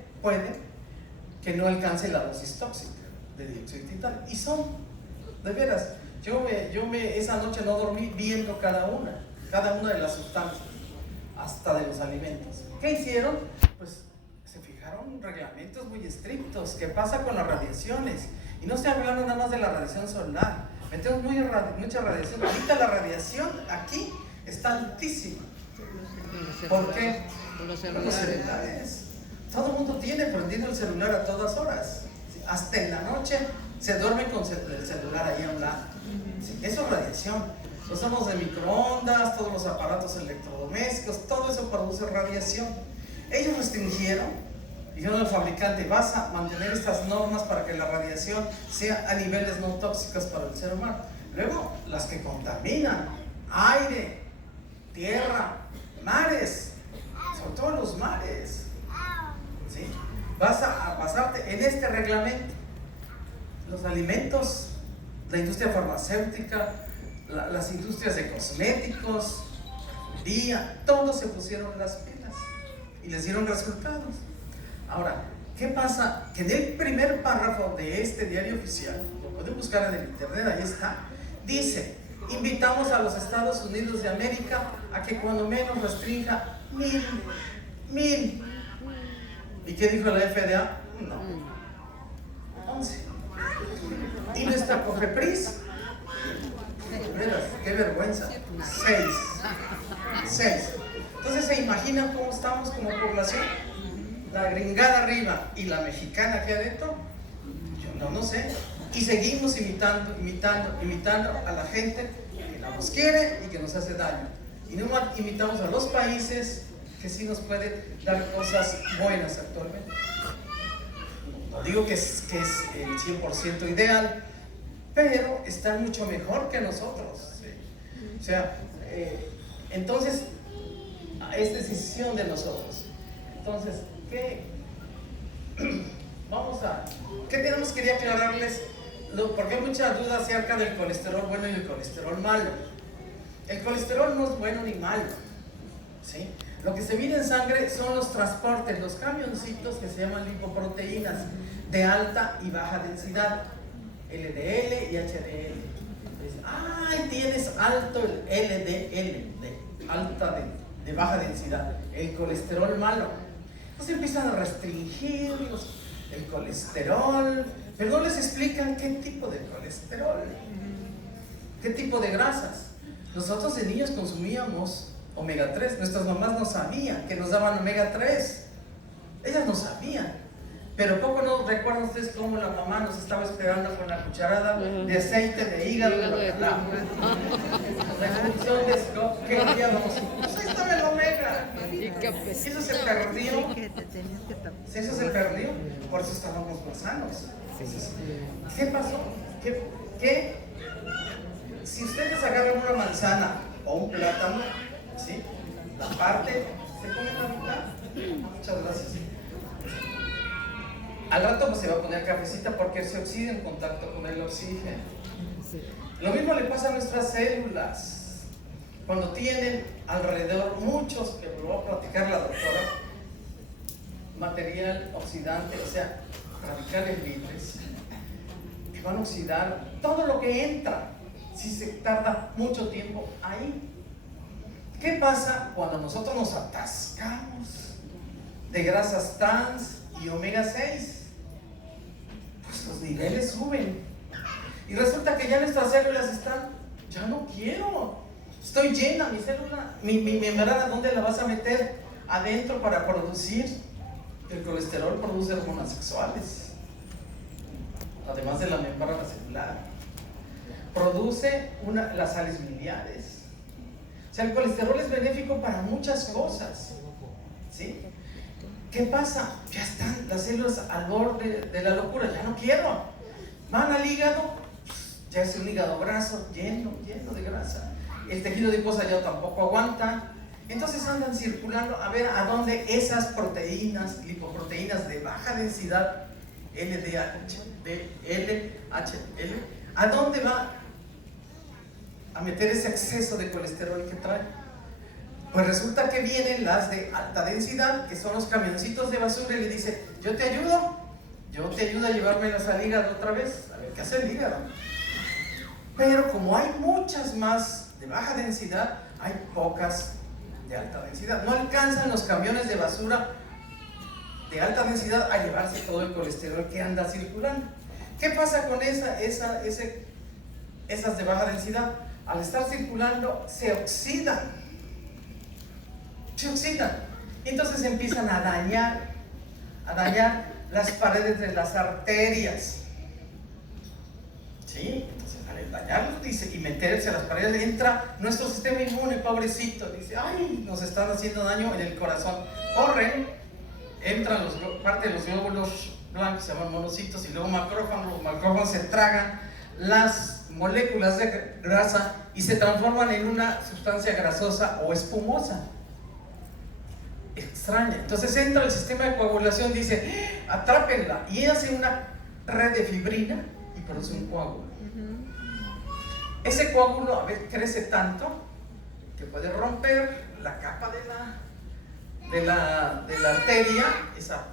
que no alcance la dosis tóxica de dióxido de titanio, y son, de veras, yo esa noche no dormí viendo cada una de las sustancias, hasta de los alimentos. ¿Qué hicieron? Pues se fijaron reglamentos muy estrictos. ¿Qué pasa con las radiaciones? Y no estoy hablando nada más de la radiación solar, metemos mucha radiación. Ahorita la radiación aquí está altísima. ¿Por qué? Con los Los celulares. Todo el mundo tiene prendido el celular a todas horas. Hasta en la noche se duerme con el celular ahí a un lado. Eso es radiación. Usamos de microondas, todos los aparatos electrodomésticos, todo eso produce radiación. Ellos restringieron. Dijeron al fabricante, vas a mantener estas normas para que la radiación sea a niveles no tóxicos para el ser humano. Luego, las que contaminan, aire, tierra, mares, sobre todo los mares, ¿sí? Vas a basarte en este reglamento. Los alimentos, la industria farmacéutica, las industrias de cosméticos, todos se pusieron las pilas y les dieron resultados. Ahora, ¿qué pasa? Que en el primer párrafo de este diario oficial, lo pueden buscar en el internet, ahí está, dice, invitamos a los Estados Unidos de América a que cuando menos restrinja 1,000. ¿Y qué dijo la FDA? No. 11. Y nuestra COFEPRIS, qué vergüenza, 6. Entonces, ¿se imaginan cómo estamos como población? La gringada arriba y la mexicana aquí adentro, yo no sé. Y seguimos imitando a la gente que no nos quiere y que nos hace daño. Y no imitamos a los países que sí nos pueden dar cosas buenas actualmente. No digo que es el 100% ideal, pero están mucho mejor que nosotros. ¿Sí? O sea, entonces, es decisión de nosotros. Entonces, ¿qué tenemos? Quería aclararles, porque hay mucha duda acerca del colesterol bueno y el colesterol malo. El colesterol no es bueno ni malo, ¿sí? Lo que se mide en sangre son los transportes, los camioncitos que se llaman lipoproteínas de alta y baja densidad, LDL y HDL. Ay, tienes alto el LDL, de baja densidad, el colesterol malo. Entonces empiezan a restringir el colesterol, pero no les explican qué tipo de colesterol, qué tipo de grasas. Nosotros de niños consumíamos omega 3, nuestras mamás no sabían que nos daban omega 3, ellas no sabían. Pero poco no recuerdan ustedes cómo la mamá nos estaba esperando con la cucharada de aceite de hígado de bacalao. La función de que queríamos. Pues ahí estaba el omega. Eso se perdió. Eso se perdió. Por eso estábamos más sanos. ¿Qué pasó? ¿Qué? Si ustedes agarran una manzana o un plátano, ¿sí? La parte se come la mitad. Muchas gracias. Al rato pues se va a poner cafecita porque se oxida en contacto con el oxígeno. Lo mismo le pasa a nuestras células. Cuando tienen alrededor muchos, que lo va a platicar la doctora, material oxidante, o sea, radicales libres, que van a oxidar todo lo que entra, si se tarda mucho tiempo ahí. ¿Qué pasa cuando nosotros nos atascamos de grasas trans y omega 6? Pues los niveles suben y resulta que ya nuestras células están, ya no quiero, estoy llena, mi célula, mi membrana, ¿dónde la vas a meter? Adentro para producir. El colesterol produce hormonas sexuales, además de la membrana celular, produce las sales miliares. O sea, el colesterol es benéfico para muchas cosas, ¿sí? ¿Qué pasa? Ya están las células al borde de la locura, ya no quiero. Van al hígado, ya es un hígado graso, lleno de grasa. El tejido adiposo ya tampoco aguanta. Entonces andan circulando a ver a dónde esas proteínas, lipoproteínas de baja densidad, LDL, ¿a dónde va a meter ese exceso de colesterol que trae? Pues resulta que vienen las de alta densidad, que son los camioncitos de basura, y le dice, yo te ayudo a llevármelas al hígado otra vez. A ver, ¿qué hace el hígado? Pero como hay muchas más de baja densidad, hay pocas de alta densidad. No alcanzan los camiones de basura de alta densidad a llevarse todo el colesterol que anda circulando. ¿Qué pasa con esas de baja densidad? Al estar circulando, se oxidan. Entonces empiezan a dañar las paredes de las arterias. ¿Sí? Entonces al dañarlos, dice, y meterse a las paredes, entra nuestro sistema inmune, pobrecito, dice, ay, nos están haciendo daño en el corazón. Corren, entran parte de los glóbulos blancos, se llaman monocitos, y luego macrófagos. Los macrófagos se tragan las moléculas de grasa y se transforman en una sustancia grasosa o espumosa. Extraña. Entonces entra el sistema de coagulación, dice, atrápenla, y hace una red de fibrina y produce un coágulo. Ese coágulo a veces crece tanto que puede romper la capa de la arteria, esa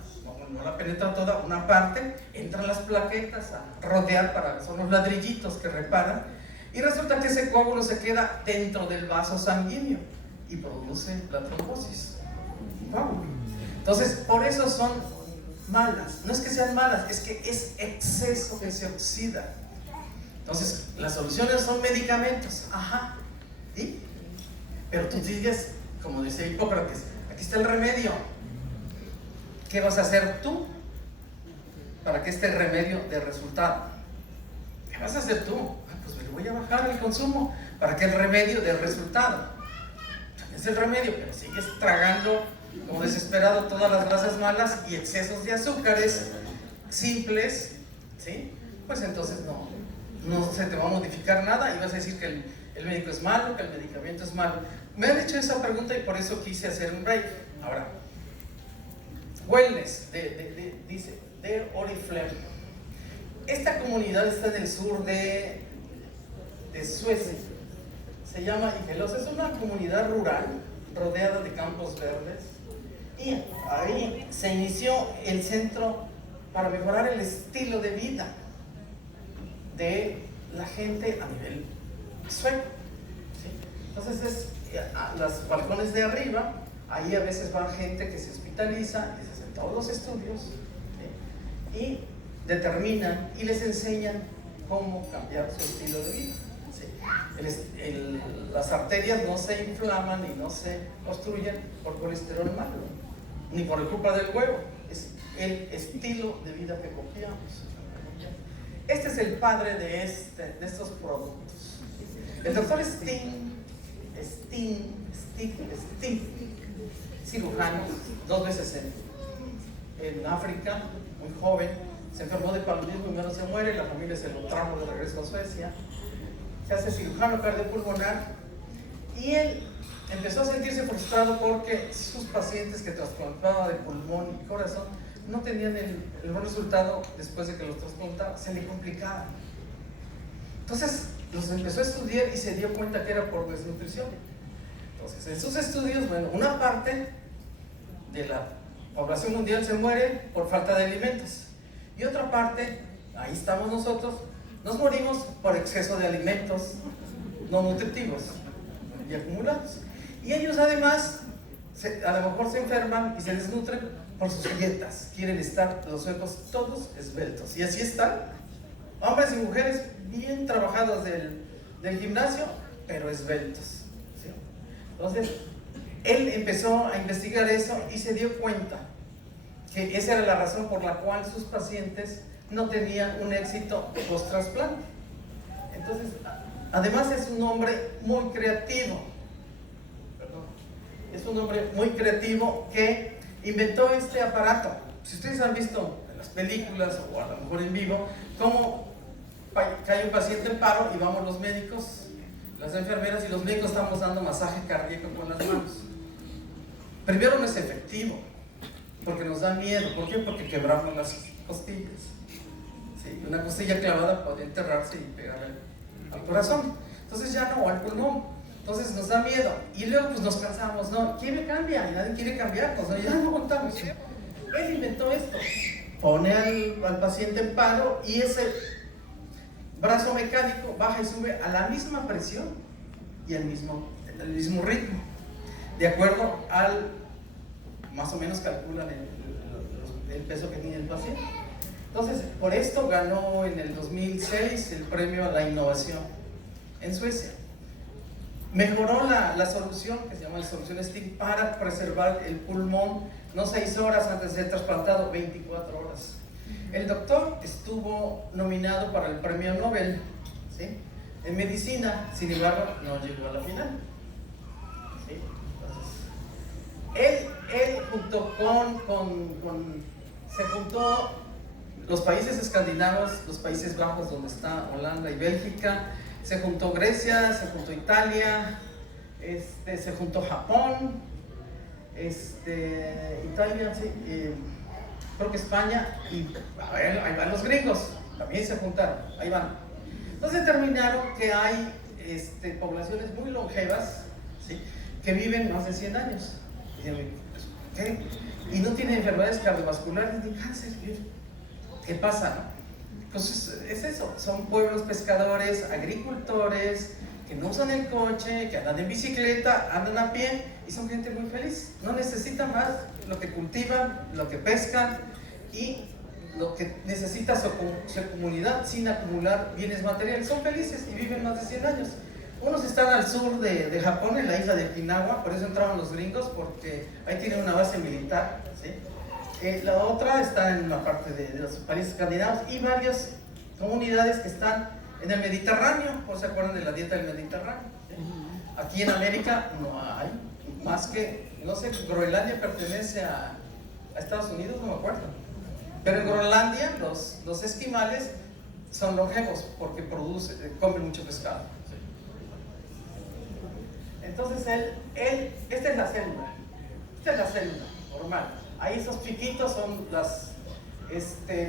no la penetra toda, una parte, entran las plaquetas a rodear, son los ladrillitos que reparan, y resulta que ese coágulo se queda dentro del vaso sanguíneo y produce la trombosis. Entonces, por eso son malas. No es que sean malas, es que es exceso que se oxida. Entonces, las soluciones son medicamentos. Ajá. ¿Sí? Pero tú dices, como decía Hipócrates, aquí está el remedio. ¿Qué vas a hacer tú para que este remedio dé resultado? ¿Qué vas a hacer tú? Pues me voy a bajar el consumo para que el remedio dé resultado. Es el remedio, pero sigues tragando como desesperado todas las grasas malas y excesos de azúcares simples, ¿sí? Pues entonces no se te va a modificar nada y vas a decir que el médico es malo, que el medicamento es malo. Me han hecho esa pregunta y por eso quise hacer un break. Ahora, Wellness, dice, de Oriflame. Esta comunidad está en el sur de Suecia. Se llama Igelos, es una comunidad rural rodeada de campos verdes, y ahí se inició el centro para mejorar el estilo de vida de la gente a nivel sueco. ¿Sí? Entonces, los balcones de arriba, ahí a veces va gente que se hospitaliza, les hacen todos los estudios, ¿sí? Y determinan y les enseñan cómo cambiar su estilo de vida. ¿Sí? Las arterias no se inflaman y no se obstruyen por colesterol malo, ni por culpa del huevo, es el estilo de vida que copiamos. Este es el padre de estos productos. El doctor Sting, cirujano, 2 veces en África, muy joven, se enfermó de paludismo y no se muere, la familia se lo trajo de regreso a Suecia, se hace cirujano cardiopulmonar y él empezó a sentirse frustrado porque sus pacientes que trasplantaba de pulmón y corazón no tenían el buen resultado después de que los trasplantaba, se le complicaba. Entonces los empezó a estudiar y se dio cuenta que era por desnutrición. Entonces en sus estudios, bueno, una parte de la población mundial se muere por falta de alimentos y otra parte, ahí estamos nosotros, nos morimos por exceso de alimentos no nutritivos y acumulados. Y ellos además, a lo mejor se enferman y se desnutren por sus dietas. Quieren estar los suecos todos esbeltos. Y así están, hombres y mujeres bien trabajados del gimnasio, pero esbeltos. ¿Sí? Entonces, él empezó a investigar eso y se dio cuenta que esa era la razón por la cual sus pacientes no tenían un éxito post-trasplante. Entonces, además es un hombre muy creativo. Es un hombre muy creativo que inventó este aparato. Si ustedes han visto en las películas o a lo mejor en vivo, cómo cae un paciente en paro y vamos los médicos, las enfermeras y los médicos estamos dando masaje cardíaco con las manos. Primero no es efectivo, porque nos da miedo. ¿Por qué? Porque quebramos las costillas. ¿Sí? Una costilla clavada puede enterrarse y pegar al corazón. Entonces ya no, al pulmón. Entonces nos da miedo y luego pues nos cansamos, ¿no? ¿Quién me cambia? Y nadie quiere cambiarnos, ¿no? Ya no contamos. Él inventó esto, pone al paciente en paro y ese brazo mecánico baja y sube a la misma presión y el mismo ritmo, de acuerdo al, más o menos calculan el peso que tiene el paciente. Entonces, por esto ganó en el 2006 el premio a la innovación en Suecia. Mejoró la solución, que se llama la solución Sting, para preservar el pulmón, no 6 horas antes de ser trasplantado, 24 horas. El doctor estuvo nominado para el premio Nobel, ¿sí?, en medicina, sin embargo, no llegó a la final. ¿Sí? Entonces, él junto se juntó los países escandinavos, los Países Bajos, donde está Holanda y Bélgica, se juntó Grecia, se juntó Italia, se juntó Japón, Italia, sí, creo que España, y a ver, ahí van los gringos, también se juntaron, ahí van. Entonces determinaron que hay poblaciones muy longevas, ¿sí?, que viven más de 100 años. ¿Qué? Y no tienen enfermedades cardiovasculares ni cáncer. ¿Qué pasa, no? Pues es eso, son pueblos pescadores, agricultores, que no usan el coche, que andan en bicicleta, andan a pie y son gente muy feliz. No necesitan más lo que cultivan, lo que pescan y lo que necesita su comunidad sin acumular bienes materiales. Son felices y viven más de 100 años. Unos están al sur de Japón, en la isla de Okinawa, por eso entraron los gringos, porque ahí tienen una base militar, ¿sí? La otra está en la parte de los países escandinavos y varias comunidades que están en el Mediterráneo, ¿o se acuerdan de la dieta del Mediterráneo? ¿Sí? Aquí en América no hay, más que, no sé, Groenlandia pertenece a Estados Unidos, no me acuerdo. Pero en Groenlandia los esquimales son longevos porque comen mucho pescado. ¿Sí? Entonces esta es la célula normal. Ahí esos piquitos son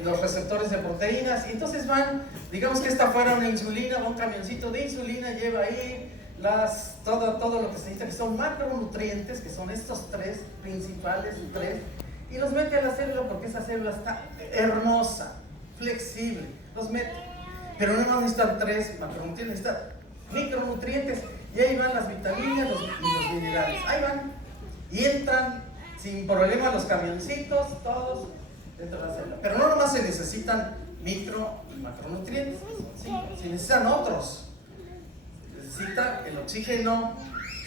los receptores de proteínas y entonces van, digamos que esta fuera una insulina, va un camioncito de insulina, lleva ahí todo lo que se necesita, que son macronutrientes, que son estos 3 principales, y los mete a la célula porque esa célula está hermosa, flexible, los mete, pero no necesitan 3 macronutrientes, necesitan micronutrientes, y ahí van las vitaminas y los minerales, ahí van, y entran sin problema los camioncitos, todos dentro de la célula. Pero no nomás se necesitan micro y macronutrientes, ¿sí? Se necesitan otros. Se necesita el oxígeno,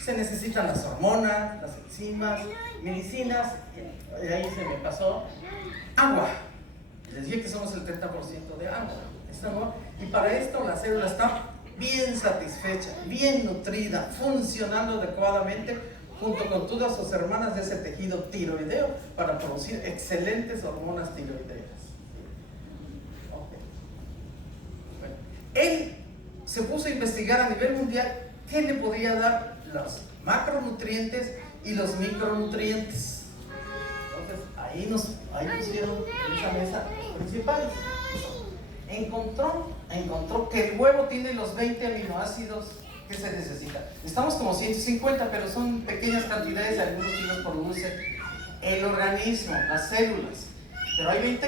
se necesitan las hormonas, las enzimas, medicinas, y ahí se me pasó, agua. Les dije que somos el 30% de agua. Y para esto la célula está bien satisfecha, bien nutrida, funcionando adecuadamente junto con todas sus hermanas de ese tejido tiroideo para producir excelentes hormonas tiroideas. Okay. Bueno, él se puso a investigar a nivel mundial qué le podía dar los macronutrientes y los micronutrientes. Entonces ahí pusieron en esa mesa los principales. Encontró que el huevo tiene los 20 aminoácidos que se necesitan. Estamos como 150, pero son pequeñas cantidades, algunos sí los produce el organismo, las células. Pero hay 20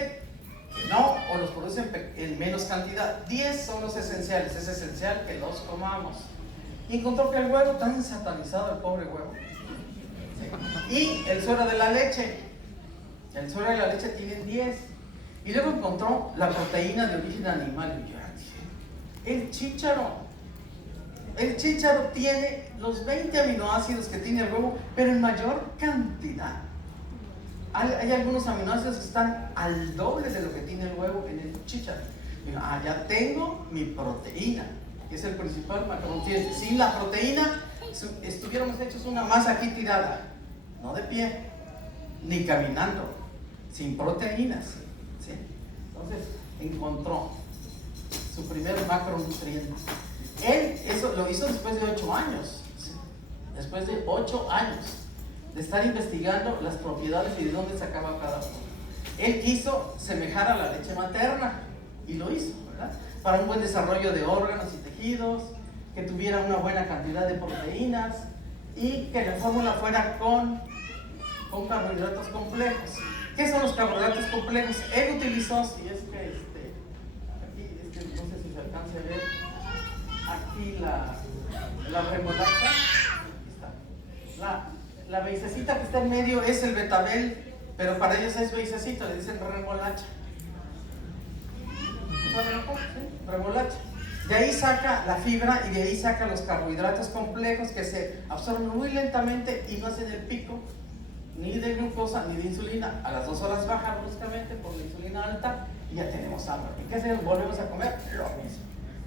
que no, o los producen en menos cantidad. 10 son los esenciales, es esencial que los comamos. Y encontró que el huevo, tan satanizado el pobre huevo. Sí. Y el suero de la leche. El suero de la leche tiene 10. Y luego encontró la proteína de origen animal. Y yo dije, el chícharo. El chícharo tiene los 20 aminoácidos que tiene el huevo, pero en mayor cantidad. Hay algunos aminoácidos que están al doble de lo que tiene el huevo en el chícharo. Y yo, ya tengo mi proteína, que es el principal macronutriente. Sin la proteína, estuviéramos hechos una masa aquí tirada, no de pie, ni caminando, sin proteínas. ¿Sí? Entonces, encontró su primer macronutriente. Él eso lo hizo después de 8 años. ¿Sí? Después de 8 años de estar investigando las propiedades y de dónde sacaba cada uno. Él quiso semejar a la leche materna y lo hizo, ¿verdad? Para un buen desarrollo de órganos y tejidos, que tuviera una buena cantidad de proteínas y que la fórmula fuera con carbohidratos complejos. ¿Qué son los carbohidratos complejos? Él utilizó, si es que aquí, no sé si se alcance a ver, aquí la remolacha, aquí está. La beisecita que está en medio es el betabel, pero para ellos es beisecito, le dicen remolacha. ¿Sí? Remolacha. De ahí saca la fibra y de ahí saca los carbohidratos complejos que se absorben muy lentamente y no hacen el pico ni de glucosa ni de insulina. A las 2 horas baja bruscamente por la insulina alta y ya tenemos hambre. ¿Y qué hacemos? Volvemos a comer lo mismo.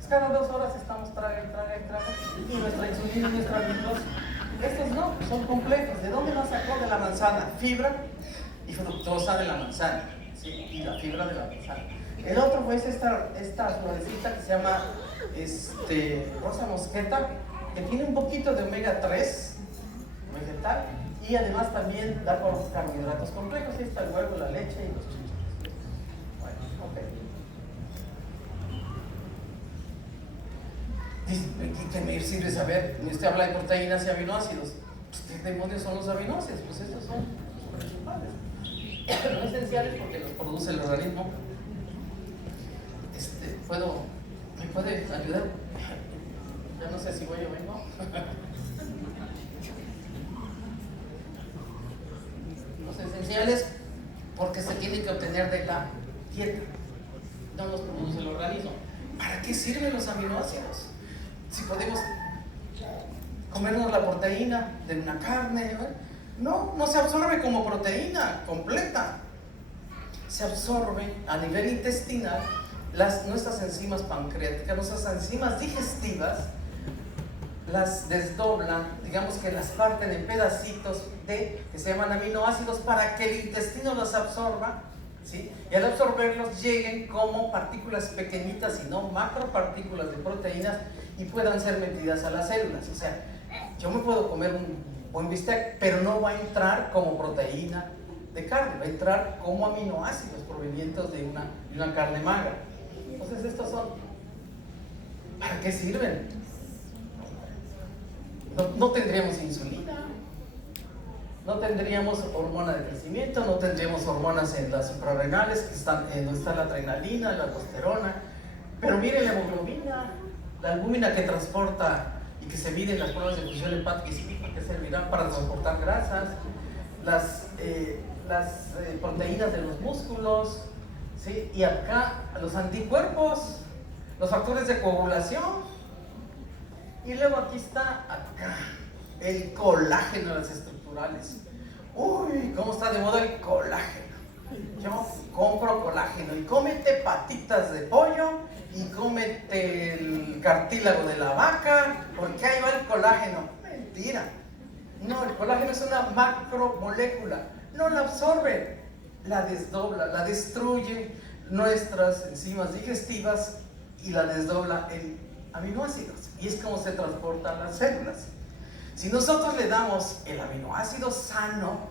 Cada 2 horas estamos traga y nuestra insulina y nuestra glucosa. Estos no, son complejos. ¿De dónde nos sacó? De la manzana, fibra y fructosa de la manzana, ¿sí? Y la fibra de la manzana. El otro fue esta florecita que se llama rosa mosqueta, que tiene un poquito de omega 3 vegetal y además también da carbohidratos complejos. Ahí está el huevo, la leche y los chícharos. Bueno, ok. ¿Qué me sirve saber? Usted habla de proteínas y aminoácidos. Pues, ¿qué demonios son los aminoácidos? Pues estos son los principales. No esenciales porque los produce el organismo. ¿Me puede ayudar? Ya no sé si voy o vengo. Los esenciales porque se tienen que obtener de la dieta. No los produce el organismo. ¿Para qué sirven los aminoácidos? Si podemos comernos la proteína de una carne, no se absorbe como proteína completa. Se absorbe a nivel intestinal nuestras enzimas pancreáticas, nuestras enzimas digestivas, las desdoblan, digamos que las parten en pedacitos que se llaman aminoácidos para que el intestino los absorba, ¿sí? Y al absorberlos lleguen como partículas pequeñitas y no macropartículas de proteínas y puedan ser metidas a las células. O sea, yo me puedo comer un buen bistec, pero no va a entrar como proteína de carne, va a entrar como aminoácidos provenientes de una carne magra. Entonces estos son, ¿para qué sirven? No tendríamos insulina, no tendríamos hormona de crecimiento, no tendríamos hormonas en las suprarrenales que están donde está la adrenalina, la aldosterona, pero miren la hemoglobina, la albúmina que transporta y que se mide en las pruebas de función hepática y cíclica que servirán para transportar grasas, las proteínas de los músculos, ¿sí? Y acá los anticuerpos, los factores de coagulación, y luego aquí está acá el colágeno de las estructurales. Uy, cómo está de moda el colágeno. Yo compro colágeno y cómete patitas de pollo y cómete el cartílago de la vaca, porque ahí va el colágeno. Mentira. No, el colágeno es una macromolécula. No la absorbe, la desdobla, la destruye nuestras enzimas digestivas y la desdobla en aminoácidos. Y es como se transportan las células. Si nosotros le damos el aminoácido sano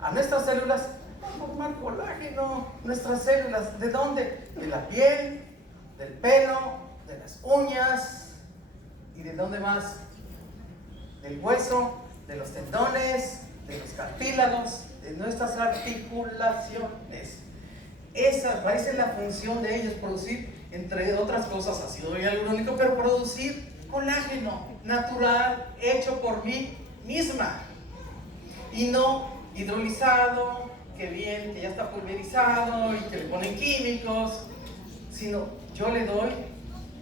a nuestras células, va a formar colágeno. Nuestras células, ¿de dónde? De la piel, del pelo, de las uñas. ¿Y de dónde más? Del hueso, de los tendones, de los cartílagos, de nuestras articulaciones. Esa parece la función de ellos, producir, entre otras cosas, ácido hialurónico, pero producir colágeno natural, hecho por mí misma, y no hidrolizado, que bien, que ya está pulverizado y que le ponen químicos, sino yo le doy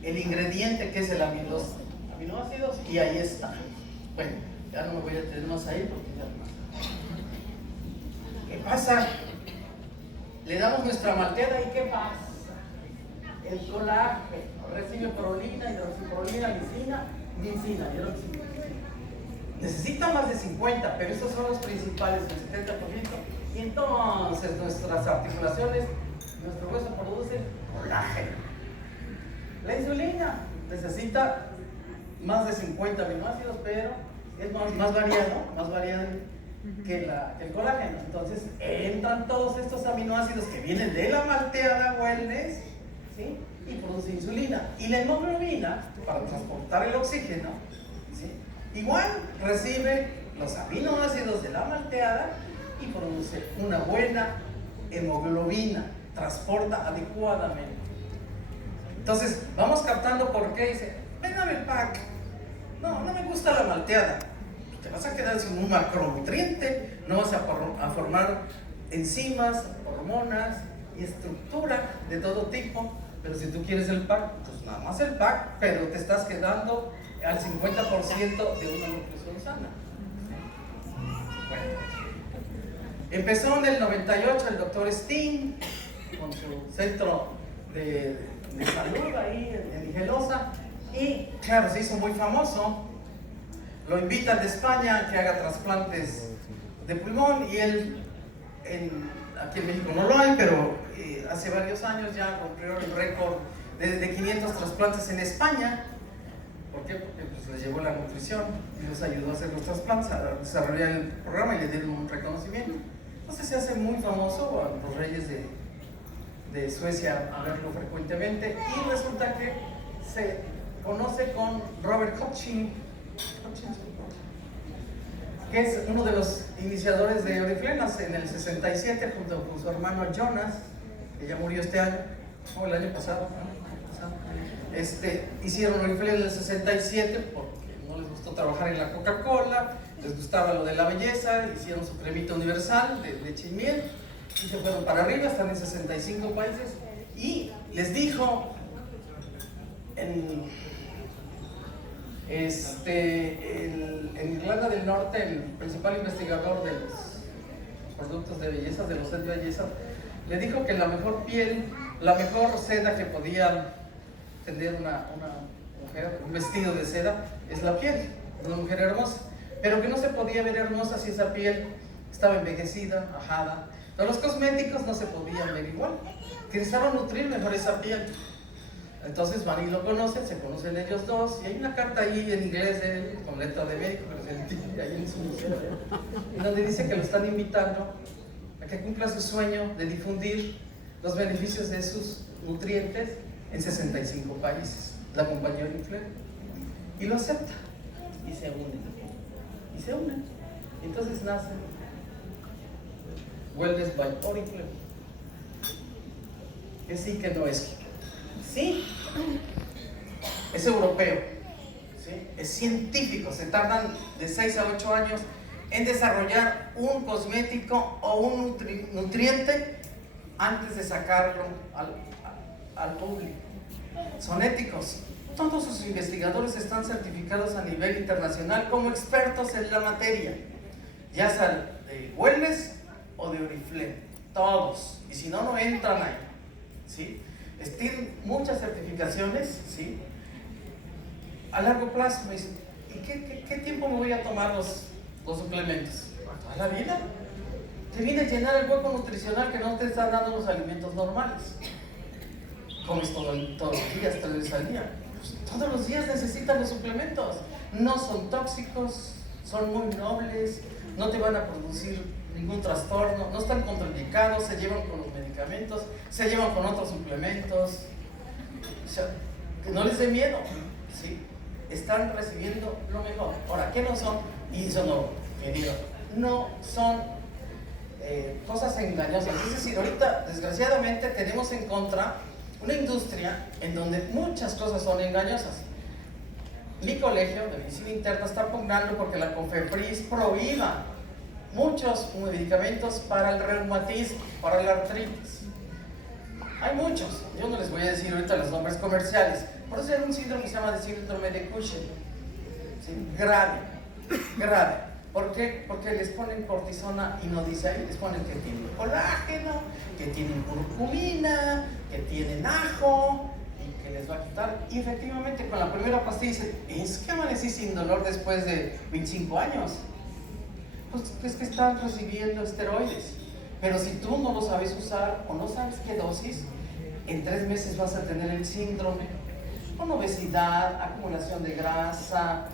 el ingrediente que es los aminoácidos y ahí está. Bueno, ya no me voy a tener más ahí porque ya no. ¿Qué pasa? Le damos nuestra malteada y ¿qué pasa? El colágeno recibe prolina, hidroxiprolina, lisina, y hidroxina. Necesita más de 50, pero estos son los principales, el 70%. Y entonces nuestras articulaciones, nuestro hueso produce colágeno. La insulina necesita más de 50 aminoácidos, pero es más variado que el colágeno. Entonces entran todos estos aminoácidos que vienen de la malteada wellness, ¿sí? Y produce insulina. Y la hemoglobina, para transportar el oxígeno, ¿sí? Igual recibe los aminoácidos de la malteada y produce una buena hemoglobina, transporta adecuadamente. Entonces vamos captando por qué. Dice, ven a ver el pack. No me gusta la malteada. Te vas a quedar sin un macronutriente, no vas a formar enzimas, hormonas y estructura de todo tipo. Pero si tú quieres el pack, pues nada más el pack, pero te estás quedando al 50% de una nutrición sana. Bueno, empezó en el 98 el doctor Steen con su centro de salud ahí en Igelosa, y claro, se hizo muy famoso. Lo invitan de España a que haga trasplantes de pulmón, y él, aquí en México no lo hay, pero hace varios años ya rompió el récord de 500 trasplantes en España. ¿Por qué? Porque pues, les llevó la nutrición y les ayudó a hacer los trasplantes, a desarrollar el programa y le dieron un reconocimiento. Entonces se hace muy famoso, a los reyes de Suecia a verlo frecuentemente, y resulta que se conoce con Robert Hutchins, que es uno de los iniciadores de Oriflenas en el 67, junto con su hermano Jonas, que ya murió este año, o el año pasado, hicieron Oriflame en el 67 porque no les gustó trabajar en la Coca-Cola, les gustaba lo de la belleza, hicieron su cremita universal de leche y miel, y se fueron para arriba, están en 65 países, y les dijo en Irlanda del Norte, el principal investigador de los productos de belleza, de los sets de belleza, le dijo que la mejor piel, la mejor seda que podía tener una mujer, un vestido de seda, es la piel de una mujer hermosa, pero que no se podía ver hermosa si esa piel estaba envejecida, ajada. Todos los cosméticos no se podían ver igual, que necesitaban nutrir mejor esa piel. Entonces van y lo conocen, se conocen ellos dos, y hay una carta ahí en inglés de él, con letra de médico, ahí en su museo, en donde dice que lo están invitando a que cumpla su sueño de difundir los beneficios de sus nutrientes en 65 países. La compañía Oriflame, y lo acepta, y se unen, entonces nace Wellness by Oriflame, que sí, que no es. Sí, es europeo, ¿sí? Es científico, se tardan de 6 a 8 años en desarrollar un cosmético o un nutriente antes de sacarlo al público. Son éticos. Todos sus investigadores están certificados a nivel internacional como expertos en la materia, ya sea de wellness o de Oriflame, todos, y si no, no entran ahí, ¿sí? Tienen muchas certificaciones, ¿sí? A largo plazo me dicen, ¿y qué tiempo me voy a tomar los suplementos? ¿Toda la vida? Te viene a llenar el hueco nutricional que no te están dando los alimentos normales. Comes todos los días, 3 veces al día. Pues, todos los días necesitan los suplementos. No son tóxicos, son muy nobles, no te van a producir ningún trastorno, no están contraindicados, se llevan con los medicamentos, se llevan con otros suplementos. O sea, que no les dé miedo, ¿sí? Están recibiendo lo mejor. Ahora, ¿qué no son? Y eso no, querido, no son cosas engañosas. Es decir, ahorita, desgraciadamente, tenemos en contra una industria en donde muchas cosas son engañosas. Mi colegio de medicina interna está pugnando porque la COFEPRIS prohíba muchos medicamentos para el reumatismo, para la artritis. Hay muchos, yo no les voy a decir ahorita los nombres comerciales, por eso hay un síndrome que se llama el síndrome de Cushing, ¿sí? Grave. ¿Por qué? Porque les ponen cortisona y no dice ahí, les ponen que tienen colágeno, que tienen curcumina, que tienen ajo y que les va a quitar. Y efectivamente con la primera pastilla dicen, es que amanecí sin dolor después de 25 años. Pues es que están recibiendo esteroides. Pero si tú no lo sabes usar o no sabes qué dosis, en 3 meses vas a tener el síndrome con obesidad, acumulación de grasa,